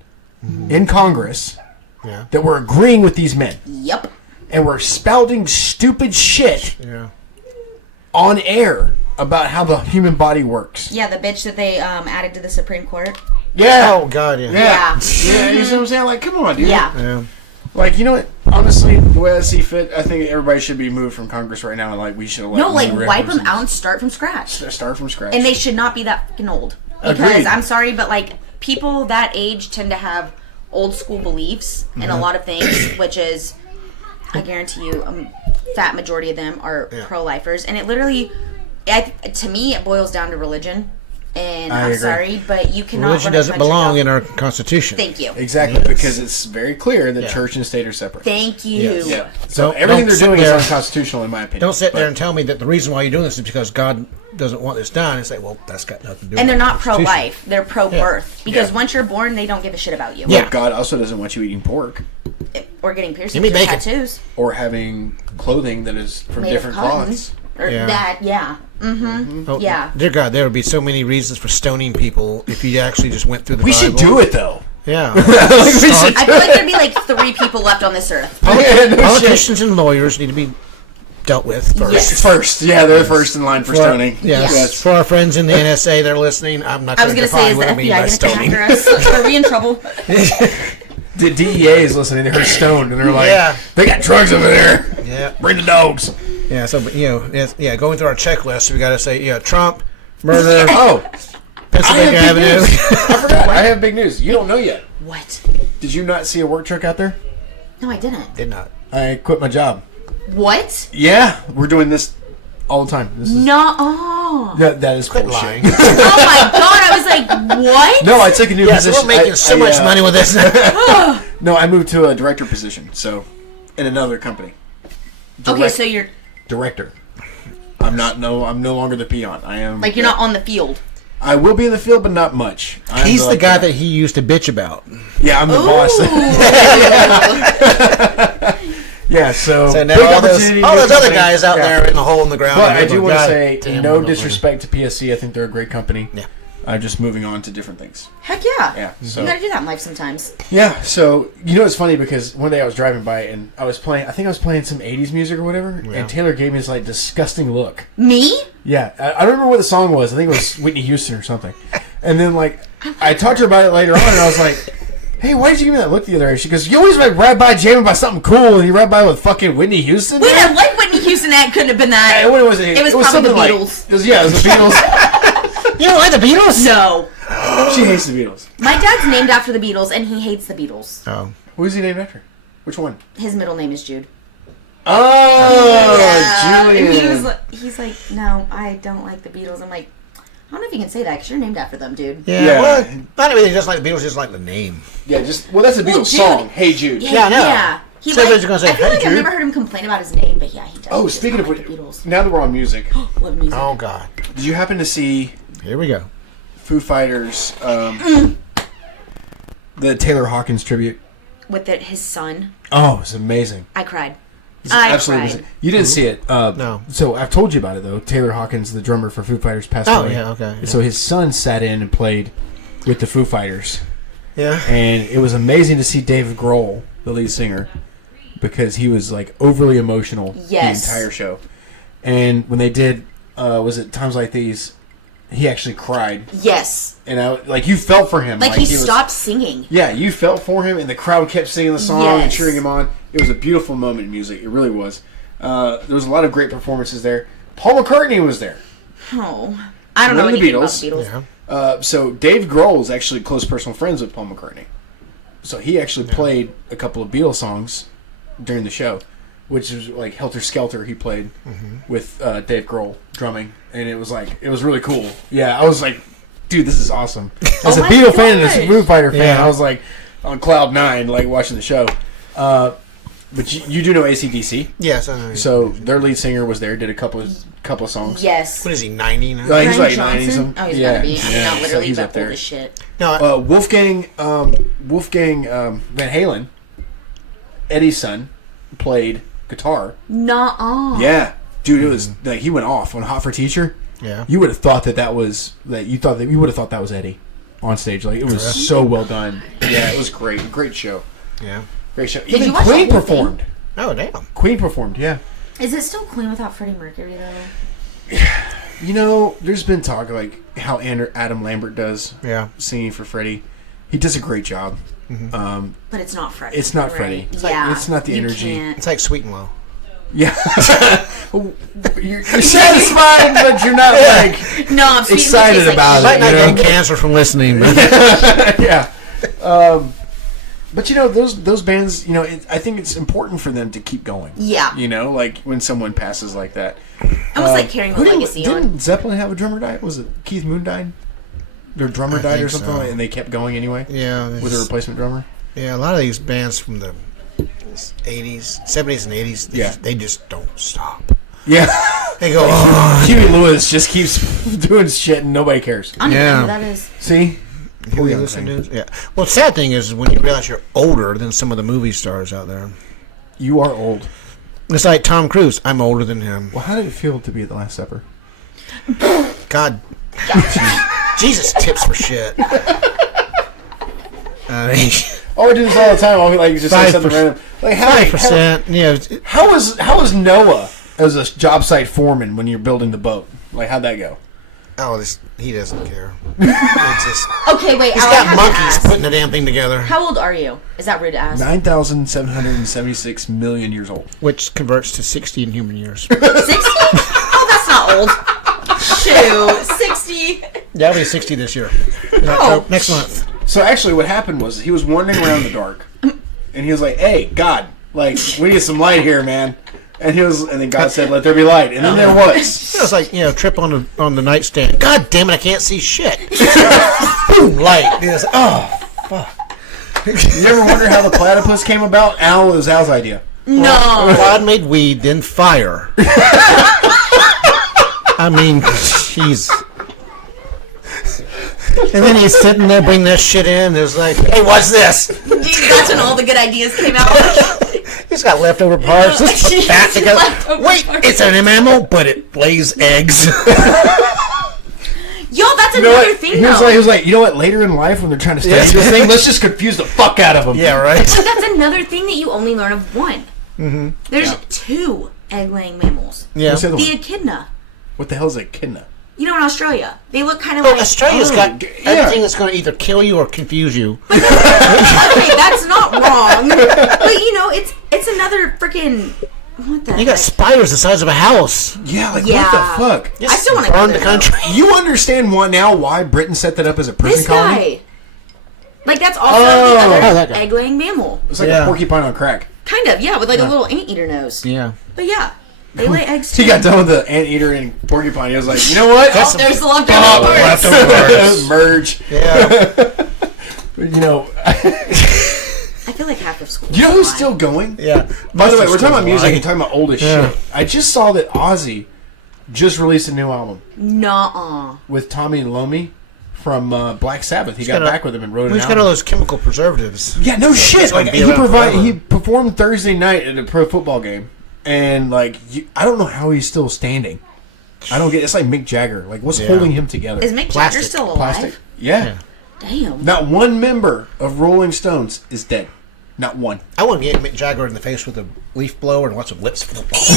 in Congress Yeah. that were agreeing with these men Yep. and were spouting stupid shit Yeah. on air about how the human body works. Yeah, the bitch that they added to the Supreme Court. Yeah. Oh, God, yeah. Yeah. Yeah. Yeah, you see what I'm saying? Like, come on, dude. Yeah. Yeah. Like, you know what? Honestly, the way I see fit, I think everybody should be moved from Congress right now, and like we should elect No, like new wipe them representatives. out and start from scratch. Start from scratch. And they should not be that fucking old. Because Agreed. I'm sorry, but like people that age tend to have old school beliefs in a lot of things, which is, I guarantee you, fat majority of them are pro-lifers, and it literally, to me, it boils down to religion. And I I'm agree. sorry, but you cannot. Religion run a doesn't country belong off- in our Constitution. Thank you. Exactly, because it's very clear that Yeah. church and state are separate. Thank you. Yes. Yeah. So Don't- everything don't they're sit doing there- is unconstitutional, in my opinion. Don't sit there But- and tell me that the reason why you're doing this is because God doesn't want this done. And say, well, that's got nothing to do with And they're the not Constitution. pro-life; they're pro-birth. Because Yeah. once you're born, they don't give a shit about you. Yeah. God also doesn't want you eating pork Or getting piercings Give me or bacon. tattoos. or having clothing that is from Made of different cotton. cloths. Or Yeah. that, yeah. Mm-hmm. Oh, Yeah. Dear God, there would be so many reasons for stoning people if you actually just went through the We Bible. should do it though. Yeah. Like, we should I feel like there'd be like 3 people left on this earth. Yeah, no shit. Politicians and lawyers need to be dealt with first. Yes. First, yeah, they're first in line for For our- stoning. Yes. Yes. For our friends in the NSA, they're listening. I'm not I was going gonna say, is the what I mean FBI by gonna come stoning. after us? Are we in trouble? The DEA is listening. They heard stoned, and they're like, Yeah. "They got drugs over there. Yeah. Bring the dogs." Yeah. So, but, going through our checklist, we got to say, Trump, murder, Oh, Pennsylvania I have big Avenue. news. I forgot. I have big news. You don't know yet. What? Did you not see a work truck out there? No, I didn't. Did not. I quit my job. What? Yeah, we're doing this all the time. This is No. Oh. that is Quit bullshit. lying. Oh my god! I was like, what? No, I took a new Yes, position. we're making so much money with this. No, I moved to a director position. So, in another company. Okay, so you're Director. I'm no longer the peon. I am like you're not on the field. I will be in the field, but not much. I'm He's the like guy that he used to bitch about. Yeah, I'm the boss. Yeah, so, So now big all those opportunity, other new company. guys out Yeah. there in the hole in the ground. But and I do want to God say, damn, no we're not disrespect to PSC. I think they're a great company. Yeah. I'm just moving on to different things. Heck yeah. Yeah. So You gotta do that in life sometimes. yeah. So you know it's funny because one day I was driving by and I was playing. I think I was playing some '80s music or whatever, Yeah. and Taylor gave me this like disgusting look. Me? Yeah, I don't remember what the song was. I think it was Whitney Houston or something. And then like I talked to her about it later on, and I was like, "Hey, why did you give me that look the other day?" She goes, "You always like ride by jamming by something cool, and you ride by with fucking Whitney Houston." Wait, man?" I like Whitney Houston. That couldn't have been that. What was it? It was probably something the like- Beatles. it was the Beatles. You don't like the Beatles? No. She hates the Beatles. My dad's named after the Beatles, and he hates the Beatles. Oh. Who's he named after? Which one? His middle name is Jude. Oh, And Julian. he's like, no, I don't like the Beatles. I'm like, I don't know if you can say that because you're named after them, dude. Yeah. Yeah. Well, not really just like the Beatles, just like the name. Yeah, just that's a Beatles Well, Jude. song. Hey Jude. Yeah, Yeah, I know. yeah. He So everybody's gonna say, I feel "Hey, like I've Jude." never heard him complain about his name, but yeah, he does. Oh, He does speaking not of like the Beatles. now that we're on music, Love music. Oh, God. did you happen to see Here we go. Foo Fighters, the Taylor Hawkins tribute? With his son, Oh, it's amazing. I cried. It's I absolutely cried. amazing. You didn't see it. No. So I've told you about it though. Taylor Hawkins, the drummer for Foo Fighters, passed Oh, away. yeah, okay. Yeah. So his son sat in and played with the Foo Fighters, Yeah. and it was amazing to see Dave Grohl, the lead singer, because he was like overly emotional Yes. the entire show. And when they did, was it Times Like These? He actually cried. Yes. And you felt for him. Like he stopped singing. Yeah, you felt for him, and the crowd kept singing the song and cheering him on. It was a beautiful moment in music. It really was. There was a lot of great performances there. Paul McCartney was there. Oh. I don't know anything about the Beatles. Yeah. So Dave Grohl is actually close personal friends with Paul McCartney. So he actually played a couple of Beatles songs during the show, which is like Helter Skelter he played with Dave Grohl drumming. And it was really cool. Yeah, I was like, dude, this is awesome. As a Beatle fan and a Foo Fighter fan, I was like on cloud nine, like watching the show. But you do know AC/DC? Yes, I know. So their lead singer was there, did a couple of songs. Yes. What is he, 90 now? He's like Johnson? 90 something. Oh, he's gotta be. I mean, not literally, he's but up there. old as shit. No, Wolfgang Van Halen, Eddie's son, played guitar. Nuh-uh. Yeah, dude, it was like he went off on Hot for Teacher. Yeah, you would have thought that was Eddie on stage. Like it was so well done. Yeah, it was great. Great show. Yeah, great show. Did Even you watch Queen the whole performed. Oh damn. Queen performed. Yeah. Is it still Queen without Freddie Mercury though? You know, there's been talk like how Adam Lambert does. Yeah, singing for Freddie. He does a great job. But it's not Freddie. It's not right? Freddie. It's Yeah. it's not the energy. Can't. it's like Sweet and Low. Yeah. you're satisfied, but you're not like No, I'm sweet excited about Might it. not You know? get cancer from listening. But Yeah. But you know those bands. You know, I think it's important for them to keep going. Yeah. You know, like when someone passes like that. Almost like carrying the legacy on. Didn't Zeppelin have a drummer die? Was it Keith Moon died? Their drummer I died or think something, so. and they kept going anyway. yeah, With a replacement drummer. yeah, a lot of these bands from the 80s, 70s, and 80s, they just don't stop. Yeah. They go on. Huey Lewis just keeps doing shit and nobody cares. I don't even know Yeah. who that is. See? Huey Lewis and dudes. Yeah. Well, the sad thing is when you realize you're older than some of the movie stars out there. You are old. It's like Tom Cruise. I'm older than him. Well, how did it feel to be at the Last Supper? God. Jesus tips for shit. I mean, Oh, I do this all the time. I'll be like, just say something random. Like, 5%. Yeah. how was Noah as a job site foreman when you're building the boat? Like, how'd that go? Oh, he doesn't care. It's just, Okay, wait. he's I got have monkeys to ask. putting the damn thing together, How old are you? Is that rude to ask? 9,776 million years old. which converts to 60 in human years. 60? Oh, that's not old. Shoot, 60. Yeah, I'll be 60 this year. Next month. So actually, what happened was he was wandering around in the dark, and he was like, "Hey, God, like we need some light here, man." And then God said, "Let there be light," and then there was. It was like, trip on the nightstand. God damn it, I can't see shit. Boom, light. It was, fuck. You ever wonder how the platypus came about? It was Al's idea. No. God made weed, then fire. I mean, jeez. And then he's sitting there, bring this shit in. There's like, hey, what's this? Jeez, that's when all the good ideas came out. He's got leftover parts. Let's put that together. Leftover Wait, parts. it's an mammal, but it lays eggs. Yo, that's You know another what? thing, He though. was like, you know what? Later in life, when they're trying to study Yeah. this thing, let's just confuse the fuck out of them. Yeah, right. But that's another thing that you only learn of one. Mm-hmm. There's Yeah. 2 egg-laying mammals. Yeah. What's the other The one? echidna. What the hell is echidna? You know, in Australia, they look kind of Oh, like... Australia's got yeah. everything that's going to either kill you or confuse you. Okay, that's not wrong. But, you know, it's another freaking... What the You got heck? spiders the size of a house. Yeah, like Yeah. what the fuck? I still want to burn the country. You understand why Britain set that up as a prison This colony? guy. Like, that's also the that other guy. egg-laying mammal. It's like Yeah. a porcupine on crack. Kind of, yeah, with like a little anteater nose. Yeah. But yeah, they lay eggs He too. got done with the anteater and porcupine. He was like, you know what? Oh, there's the leftover parts. Leftover Merge. Yeah. You know, I feel like half of school. you know who's still going? Yeah. By the way, we're talking about music Lying. and talking about old as Yeah. shit. I just saw that Ozzy just released a new album Nuh-uh. with Tommy Iommi from Black Sabbath. He got got a- back with him and wrote an He's got all album. those chemical preservatives. Yeah, no shit. it's gonna Like be around forever. he performed Thursday night at a pro football game, and like I don't know how he's still standing. I don't get. It's like Mick Jagger. Like what's Yeah. holding him together? Is Mick Jagger Plastic. still alive? Plastic. Yeah. Damn. Not one member of Rolling Stones is dead. Not one. I want to get Mick Jagger in the face with a leaf blower and watch some lips flip off.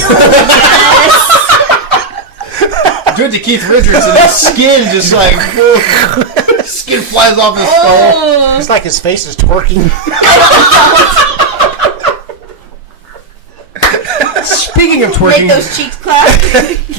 Do it to Keith Richards and his skin just like skin flies off his skull. It's like his face is twerking. Speaking of twerking, Make those cheeks clap.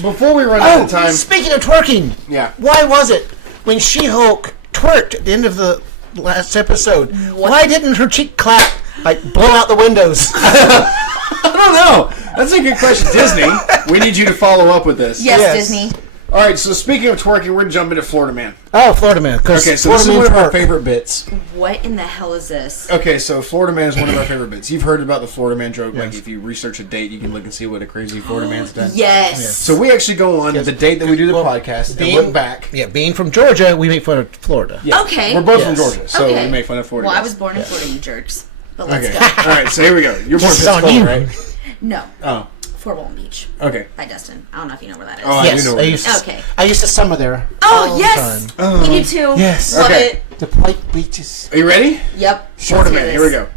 before we run out of time, Speaking of twerking, yeah. why was it when She-Hulk twerked at the end of the last episode? Why didn't her cheek clap, like blow out the windows? I don't know. That's a good question. Disney, we need you to follow up with this. Yes, Yes. Disney. All right, so speaking of twerking, we're going to jump into Florida Man. Oh, Florida Man. Okay, so this is one of our favorite bits. What in the hell is this? Okay, so Florida Man is one of our favorite bits. You've heard about the Florida Man joke. Like, if you research a date, you can look and see what a crazy Florida Man's done. Yes. So we actually go on the date that we do the podcast and look back. Yeah, being from Georgia, we make fun of Florida. Yeah. Okay. We're both Yes. from Georgia, so Okay. we make fun of Florida. Well, I guys. was born in Florida, you jerks. But let's Okay. go. All right, so here we go. You're born in This is on Pensacola, you. right? No. Oh, Fort Walton Beach okay. by Destin. I don't know if you know where that is. Oh, I Yes, do know I where it used, is. to, Okay. I used to summer there. Oh, all yes. the time. Me too. Yes. Love Okay. it. The white beaches. Are you ready? Yep. Florida Let's Man, hear here we this. go.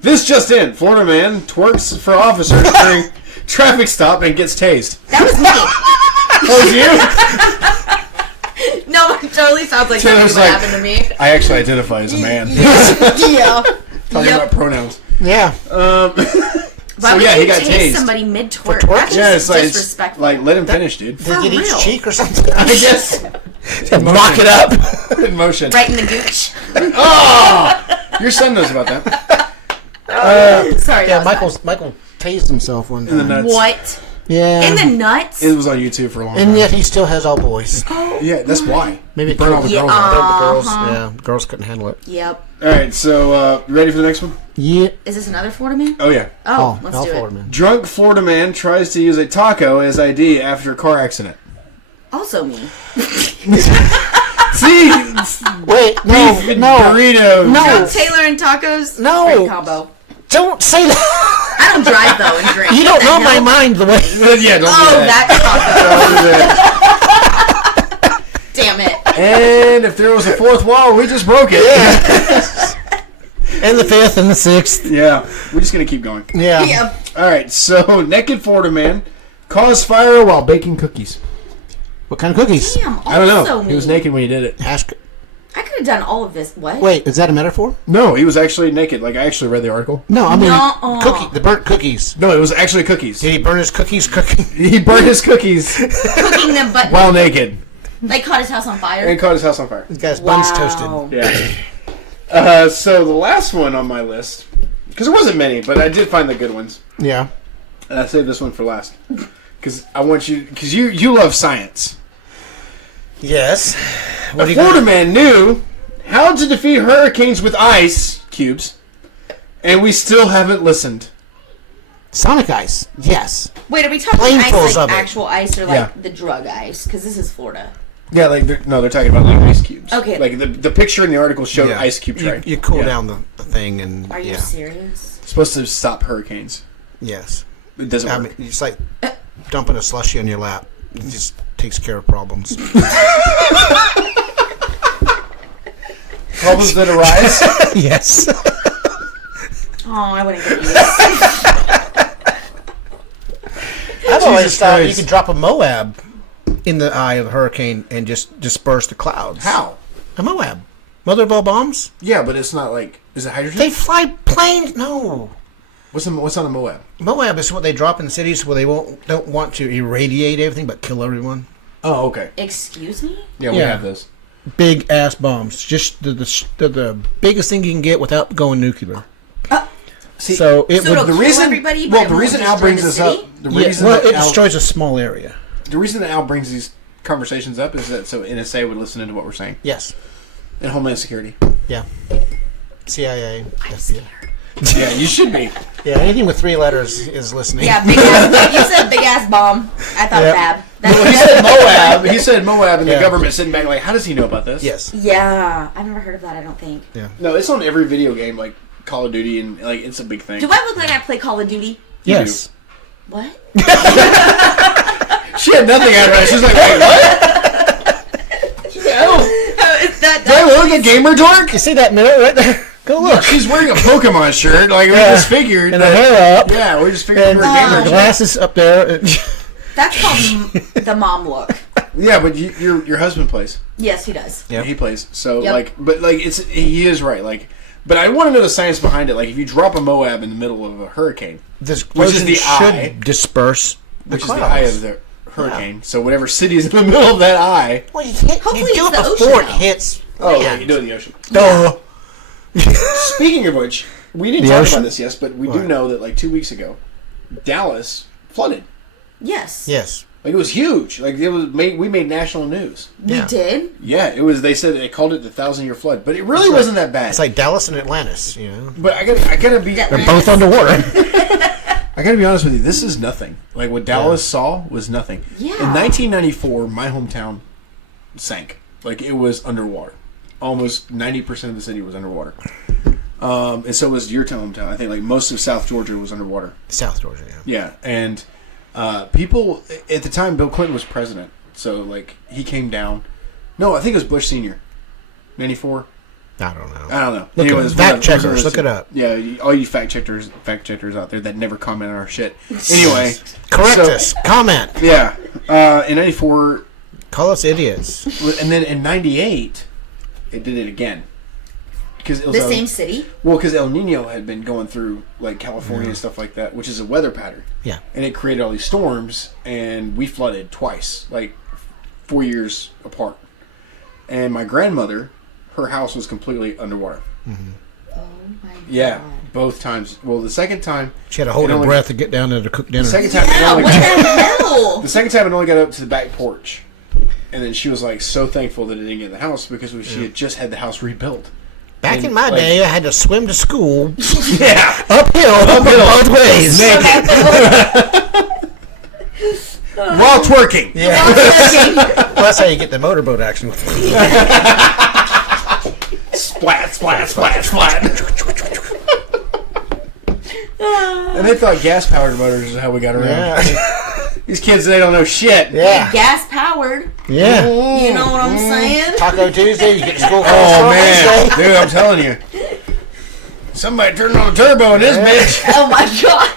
This just in. Florida Man twerks for officers during traffic stop and gets tased. That was me. Oh, you? No, it totally sounds like Taylor's something like, that happened to me. I actually identify as a man. Yeah. Talking Yep. about pronouns. Yeah. Why So would yeah, you he got tase tased. somebody mid-twerk? For twerk? That's Yeah, just it's like, disrespectful. like let him finish, dude. Did they get each real. cheek or something? I guess. Knock it up. In motion. right in the gooch. Oh! Your son knows about that. Sorry. Yeah, that was Michael tased himself one In the time. bad. nuts. What? Yeah. In the nuts? It was on YouTube for a long and time. yet he still has all boys. Yeah, that's why. Maybe it Burn all killed the Yeah, girls out. the girls. Yeah, girls couldn't handle it. Yep. All right, so you ready for the next one? Yeah. Is this another Florida man? Oh, yeah. Oh, let's all do Florida it. man. Drunk Florida man tries to use a taco as ID after a car accident. Also me. See? Wait, Beef no, and no, burritos. no. Drunk Taylor and tacos? No. Great combo. Don't say that. I don't drive, though, and drink. You What don't the know my hell? mind the way. Yeah, don't Oh, do that. that taco. Damn it. And if there was a fourth wall, we just broke it. And the fifth and the sixth. Yeah, we're just going to keep going. Yeah. Yep. All right, so naked Florida man caused fire while baking cookies. What kind of cookies? Damn, I don't know. also He was me. naked when he did it. Ask. I could have done all of this. What? Wait, is that a metaphor? No, he was actually naked. Like, I actually read the article. No, I mean Nuh-uh. cookie. The burnt cookies. No, it was actually cookies. Did he burn his cookies cooking? He burned his cookies Cooking them, but while naked like caught his house on fire. and caught his house on fire. He's got his buns toasted. Yeah. So the last one on my list, because there wasn't many, but I did find the good ones, Yeah. and I saved this one for last because I want you, because you love science. Yes. What A do you Florida got? man knew how to defeat hurricanes with ice cubes, and we still haven't listened. Sonic ice. Yes. Wait, are we talking Planefuls ice like of it. actual ice or like Yeah. the drug ice? Because this is Florida. Yeah, like they're talking about like ice cubes. Okay. Like the picture in the article showed Yeah. ice cubes, right? You cool Yeah. down the thing and Are you yeah. serious? It's supposed to stop hurricanes. Yes. It doesn't I work. mean, it's like dumping a slushie on your lap. It just takes care of problems. Problems that arise. Yes. Oh, I wouldn't get used. I've always thought you Christ. could drop a Moab in the eye of a hurricane and just disperse the clouds. How? A Moab. Mother of all bombs? Yeah, but it's not like. Is it hydrogen? They fly planes. No. What's on a Moab? Moab is what they drop in cities where they don't want to irradiate everything but kill everyone. Oh, okay. Excuse me? Yeah, we Yeah. have those. Big ass bombs. Just the biggest thing you can get without going nuclear. See, So it So would. it'll the kill reason, everybody, but well, it the won't reason destroy Al brings the this city? up, the Yeah, reason well, that it Al, destroys a small area. the reason that Al brings these conversations up is that so NSA would listen into what we're saying, Yes. and Homeland Security. Yeah. CIA. I'm FBI. scared. Yeah, you should be. Yeah, anything with 3 letters is listening. Yeah, big ass. You said big ass bomb. I thought Yep. Fab. Well, he said Moab. He said Moab, and Yeah. the government sitting back like, how does he know about this? Yes. Yeah, I've never heard of that. I don't think. No, it's on every video game, like Call of Duty, and like it's a big thing. Do I look like I play Call of Duty? You Yes. What? She had nothing out of her. She's like, wait, what? She's like, I don't. Is that Do I look like a gamer dork? You see that mirror right there? Go look. She's wearing a Pokemon shirt. Like, we just figured. And her hair up. Yeah, we just figured And her gamer glasses up there. That's called the mom look. Yeah, but your husband plays. Yes, he does. Yeah, he plays. So, Yep. he is right. Like, but I want to know the science behind it. Like, if you drop a Moab in the middle of a hurricane, This which is the should eye, disperse which is clouds. the eye of the hurricane. So, whatever city is in the middle of that eye. Well, Hopefully you do it's it the before ocean, it though. hits. Oh, yeah, land. you do it in the ocean. Duh. Speaking of which, we didn't The talk ocean? about this, yes, but we do know that, like, 2 weeks ago, Dallas flooded. Yes. Yes. Like, it was huge. Like, we made national news. We Yeah. did? Yeah, it was. They said they called it the 1,000-year flood, but it really wasn't that bad. It's like Dallas and Atlantis, you know. But I gotta be. They're They're both underwater. I gotta be honest with you. This is nothing. Like what Dallas saw was nothing. Yeah. In 1994, my hometown sank. Like it was underwater. Almost 90% of the city was underwater. And so was your hometown. I think like most of South Georgia was underwater. South Georgia, yeah. Yeah, and people at the time, Bill Clinton was president. So like he came down. No, I think it was Bush Senior. 94. I don't know. I don't know. Look Anyways, it up. Fact whatever. checkers, look it up. Yeah, all you fact checkers out there that never comment on our shit. Anyway, Correct so- us. Comment. Yeah, in '94, Call us idiots. and then in '98, it did it again. Because it was The same city? Well, because El Nino had been going through like California and stuff like that, which is a weather pattern. Yeah. And it created all these storms, and we flooded twice, like 4 years apart. And my grandmother, her house was completely underwater. Oh my god. Yeah, both times. Well, the second time, She had to hold it her only- breath to get down there to cook dinner. The second time, Yeah, what the hell? the second time it only got up to the back porch, and then she was like so thankful that it didn't get in the house because she had just had the house rebuilt. Back And, in my like- day, I had to swim to school Yeah, uphill both ways. while twerking. Yeah. Well, that's how you get the motorboat action. Splat, splat, splat, splat. And they thought gas-powered motors is how we got around. Yeah. These kids, they don't know shit. Yeah. Gas powered. Yeah. You know what I'm saying? Taco Tuesday, you get to school. Oh, man. Dude, I'm telling you. Somebody turned on the turbo in this bitch. Oh my god.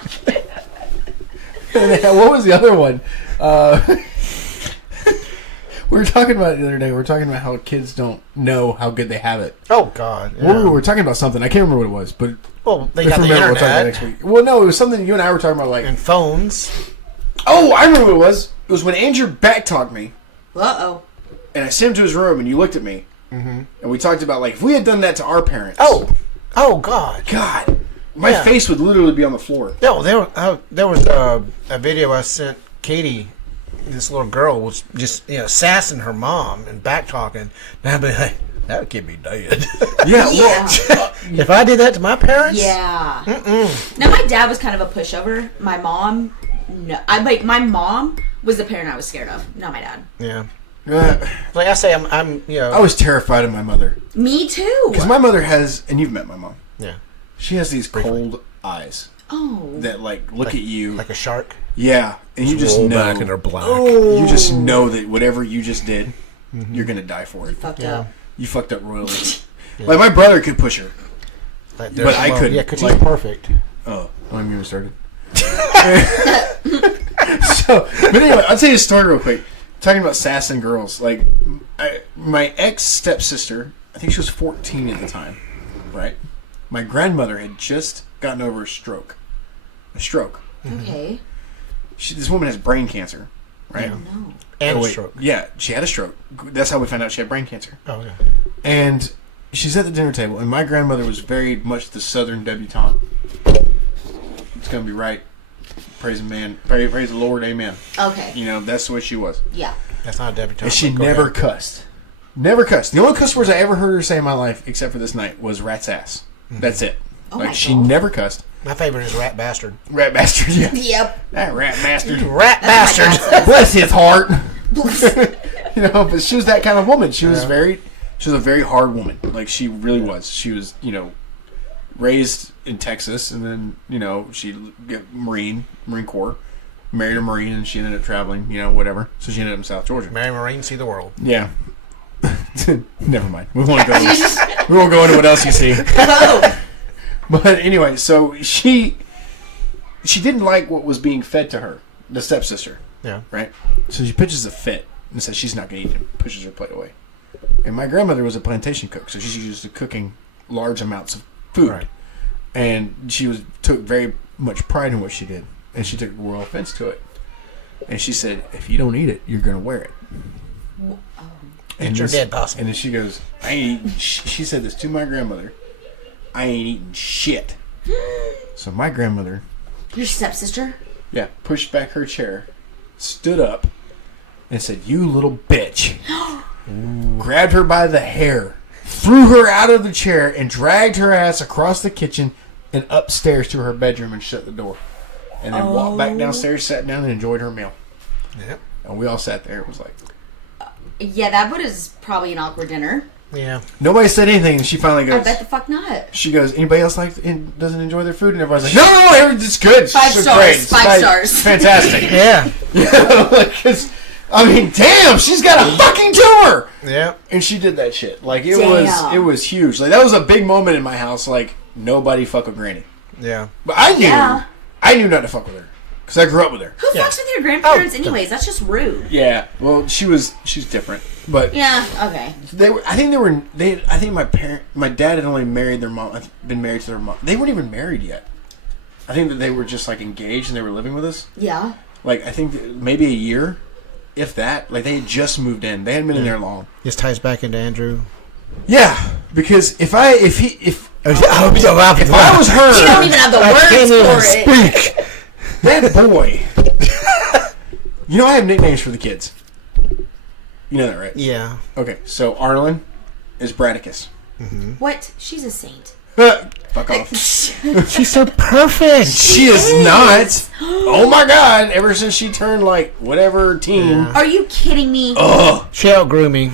What was the other one? We were talking about it the other day. We were talking about how kids don't know how good they have it. Oh, God. Yeah. Well, we were talking about something. I can't remember what it was, but Well, they if got we the remember, we'll talk about it internet next week. Well, no, it was something you and I were talking about. Like, and phones. oh, I remember what it was. It was when Andrew backtalked me, Uh-oh. and I sent him to his room, and you looked at me, and we talked about like if we had done that to our parents. Oh, God. God, my Yeah. face would literally be on the floor. No, there was a video I sent Katie. This little girl was just sassing her mom and back talking. And I'd be like, that kid be dead. Yeah, Yeah. If I did that to my parents, Yeah. Now my dad was kind of a pushover. My mom, no. My mom was the parent I was scared of. Not my dad. yeah. well. Like I say, I'm I was terrified of my mother Me too. because my mother has, and you've met my mom. yeah, She has these cold eyes Oh. that like look at you. like a shark. Yeah, and you just Roll know. back and they're black. You just know that whatever you just did, you're gonna die for it. Fucked Yeah. up. You fucked up royally. Like my brother could push her. Like, But I couldn't. Yeah, because Like- he's perfect. Oh, I'm getting started. But anyway, I'll tell you a story real quick. Talking about sassing girls, like my ex stepsister, I think she was 14 at the time, right? My grandmother had just gotten over a stroke. Okay. This woman has brain cancer, right? No. And Oh, a wait. stroke. Yeah, she had a stroke. That's how we found out she had brain cancer. Oh, yeah. And she's at the dinner table, and my grandmother was very much the Southern debutante. It's gonna be right. Praise the man. Praise the Lord. Amen. Okay. You know, that's the way she was. Yeah. That's not a debutante. And she but go never ahead. cussed. Never cussed. The only cuss words I ever heard her say in my life, except for this night, was rat's ass. That's it. Oh my Like, she God. never cussed. My favorite is Rat Bastard. Rat bastard, yeah. Yep. That rat bastard. Rat That's my Bastard. dad's- Bless his heart. You know, but she was that kind of woman. She was a very hard woman. Like, she really was. She was, raised in Texas, and then, she got Marine Corps, married a Marine, and she ended up traveling, whatever. So she ended up in South Georgia. Mary Marine, see the world. Yeah. Never mind. We won't go. We won't go into what else you see. Oh. But anyway, so she didn't like what was being fed to her, the stepsister. Yeah. Right? So she pitches a fit and says she's not going to eat it and pushes her plate away. And my grandmother was a plantation cook, so she's used to cooking large amounts of food. Right. And she took very much pride in what she did. And she took royal offense to it. And she said, if you don't eat it, you're going to wear it. And you're dead, boss. And then she goes, I ain't eating she said this to my grandmother, I ain't eating shit. So my grandmother, Your stepsister? yeah, pushed back her chair, stood up, and said, you little bitch. Grabbed her by the hair, threw her out of the chair, and dragged her ass across the kitchen and upstairs to her bedroom and shut the door. And then walked back downstairs, sat down, and enjoyed her meal. Yep. And we all sat there. It was like... Yeah, that was probably an awkward dinner. Yeah. Nobody said anything, and she finally goes... I bet the fuck not. She goes, anybody else doesn't enjoy their food? And everybody's like, no, it's good. 5 It's stars. great. It's 5 stars. Fantastic. Yeah. I mean, damn, she's got a fucking tumor. Yeah. And she did that shit. Like, it Damn. was huge. Like, that was a big moment in my house. Like, nobody fuck with Granny. Yeah. But I knew not to fuck with her. Because I grew up with her. Who fucks with your grandparents anyways? That's just rude. Yeah. Well, she's different. But Yeah, okay. I think my dad had only married their mom, been married to their mom. They weren't even married yet. I think that they were just like engaged and they were living with us. Yeah. Like, I think maybe a year, if that. Like, they had just moved in. They hadn't been in there long. This ties back into Andrew. Yeah, because if I was her, You don't even have the words for it. Speak. that boy. You know, I have nicknames for the kids. You know that, right? Yeah. Okay, so Arlen is Bradicus. What? She's a saint. Fuck off. She's so perfect. She is not. Oh my god! Ever since she turned like whatever teen, Are you kidding me? She outgrew me.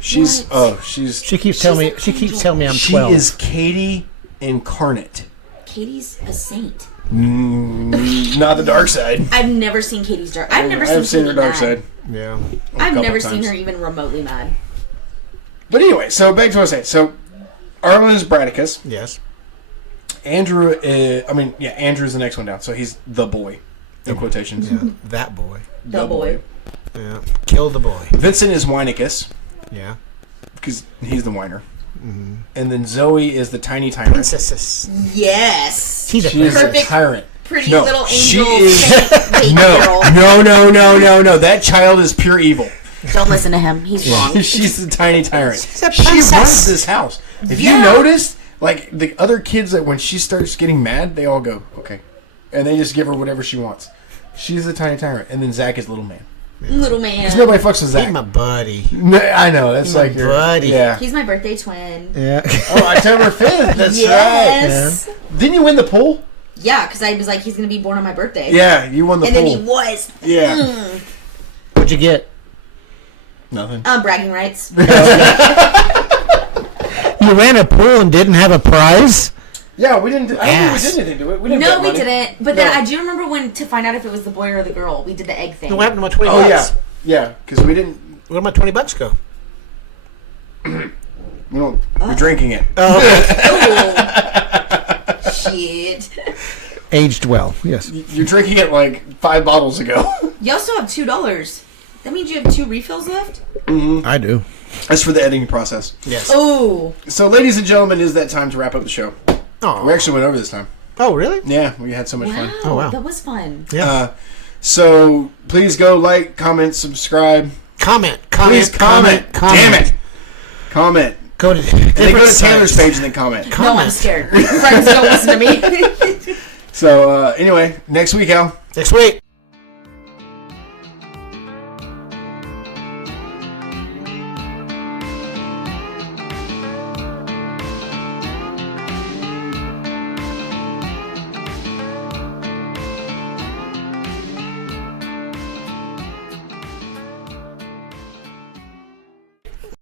she's She keeps telling me. She keeps telling me I'm 12. She is Katie incarnate. Katie's a saint. Not the dark side. I've never seen Katie's dark. I've never seen seen her Katie dark mad. side. Yeah. I've couple never seen times. her even remotely mad. But anyway, so back to what I was saying. So Arlen is Bradicus. Yes. Andrew, Andrew's the next one down. So he's the boy, in quotations. Yeah. That boy. The boy. Yeah. Kill the boy. Vincent is Winicus, Yeah. because he's the whiner. And then Zoe is the tiny tyrant. Princesses. Yes. She's a She is a Perfect. tyrant. Pretty No, little she angel is- saint baby girl. No. That child is pure evil. Don't listen to him. He's wrong. She's the tiny tyrant. She's a She princess. runs this house. If you Yeah. notice, like the other kids, that when she starts getting mad, they all go, okay. And they just give her whatever she wants. She's the tiny tyrant. And then Zach is little man. Little man. Because nobody fucks with He's Zach. my buddy. No, I know. That's my like your buddy. Yeah. He's my birthday twin. Yeah. Oh, October 5th. That's Yes. right. Didn't you win the pool? Yeah, because I was like, he's going to be born on my birthday. Yeah, you won the And pool. then he was. Yeah. What'd you get? Nothing. Bragging rights. You ran a pool and didn't have a prize? Yeah, we didn't. I don't think we Ass. did anything to it. We didn't No, bet we money. didn't. But then No. I do remember when to find out if it was the boy or the girl. We did the egg thing. What happened to my 20 Oh, yeah. bucks? Yeah, because we didn't. Where'd my 20 bucks go? We don't. We're drinking it. Oh, shit. Aged well, yes. You're drinking it like 5 bottles ago. Y'all still have $2. That means you have 2 refills left? I do. That's for the editing process. Yes. Oh. So, ladies and gentlemen, it is that time to wrap up the show. Oh, We actually went over this time. oh really? Yeah, we had so much Wow. fun. Oh, wow. That was fun. Yeah. So, please go like, comment, subscribe. Comment. Please comment. Damn it. Comment. Go to And then go to different Taylor's sites. page and then comment. No, I'm scared. Friends don't listen to me. So, anyway, next week, Al. Next week.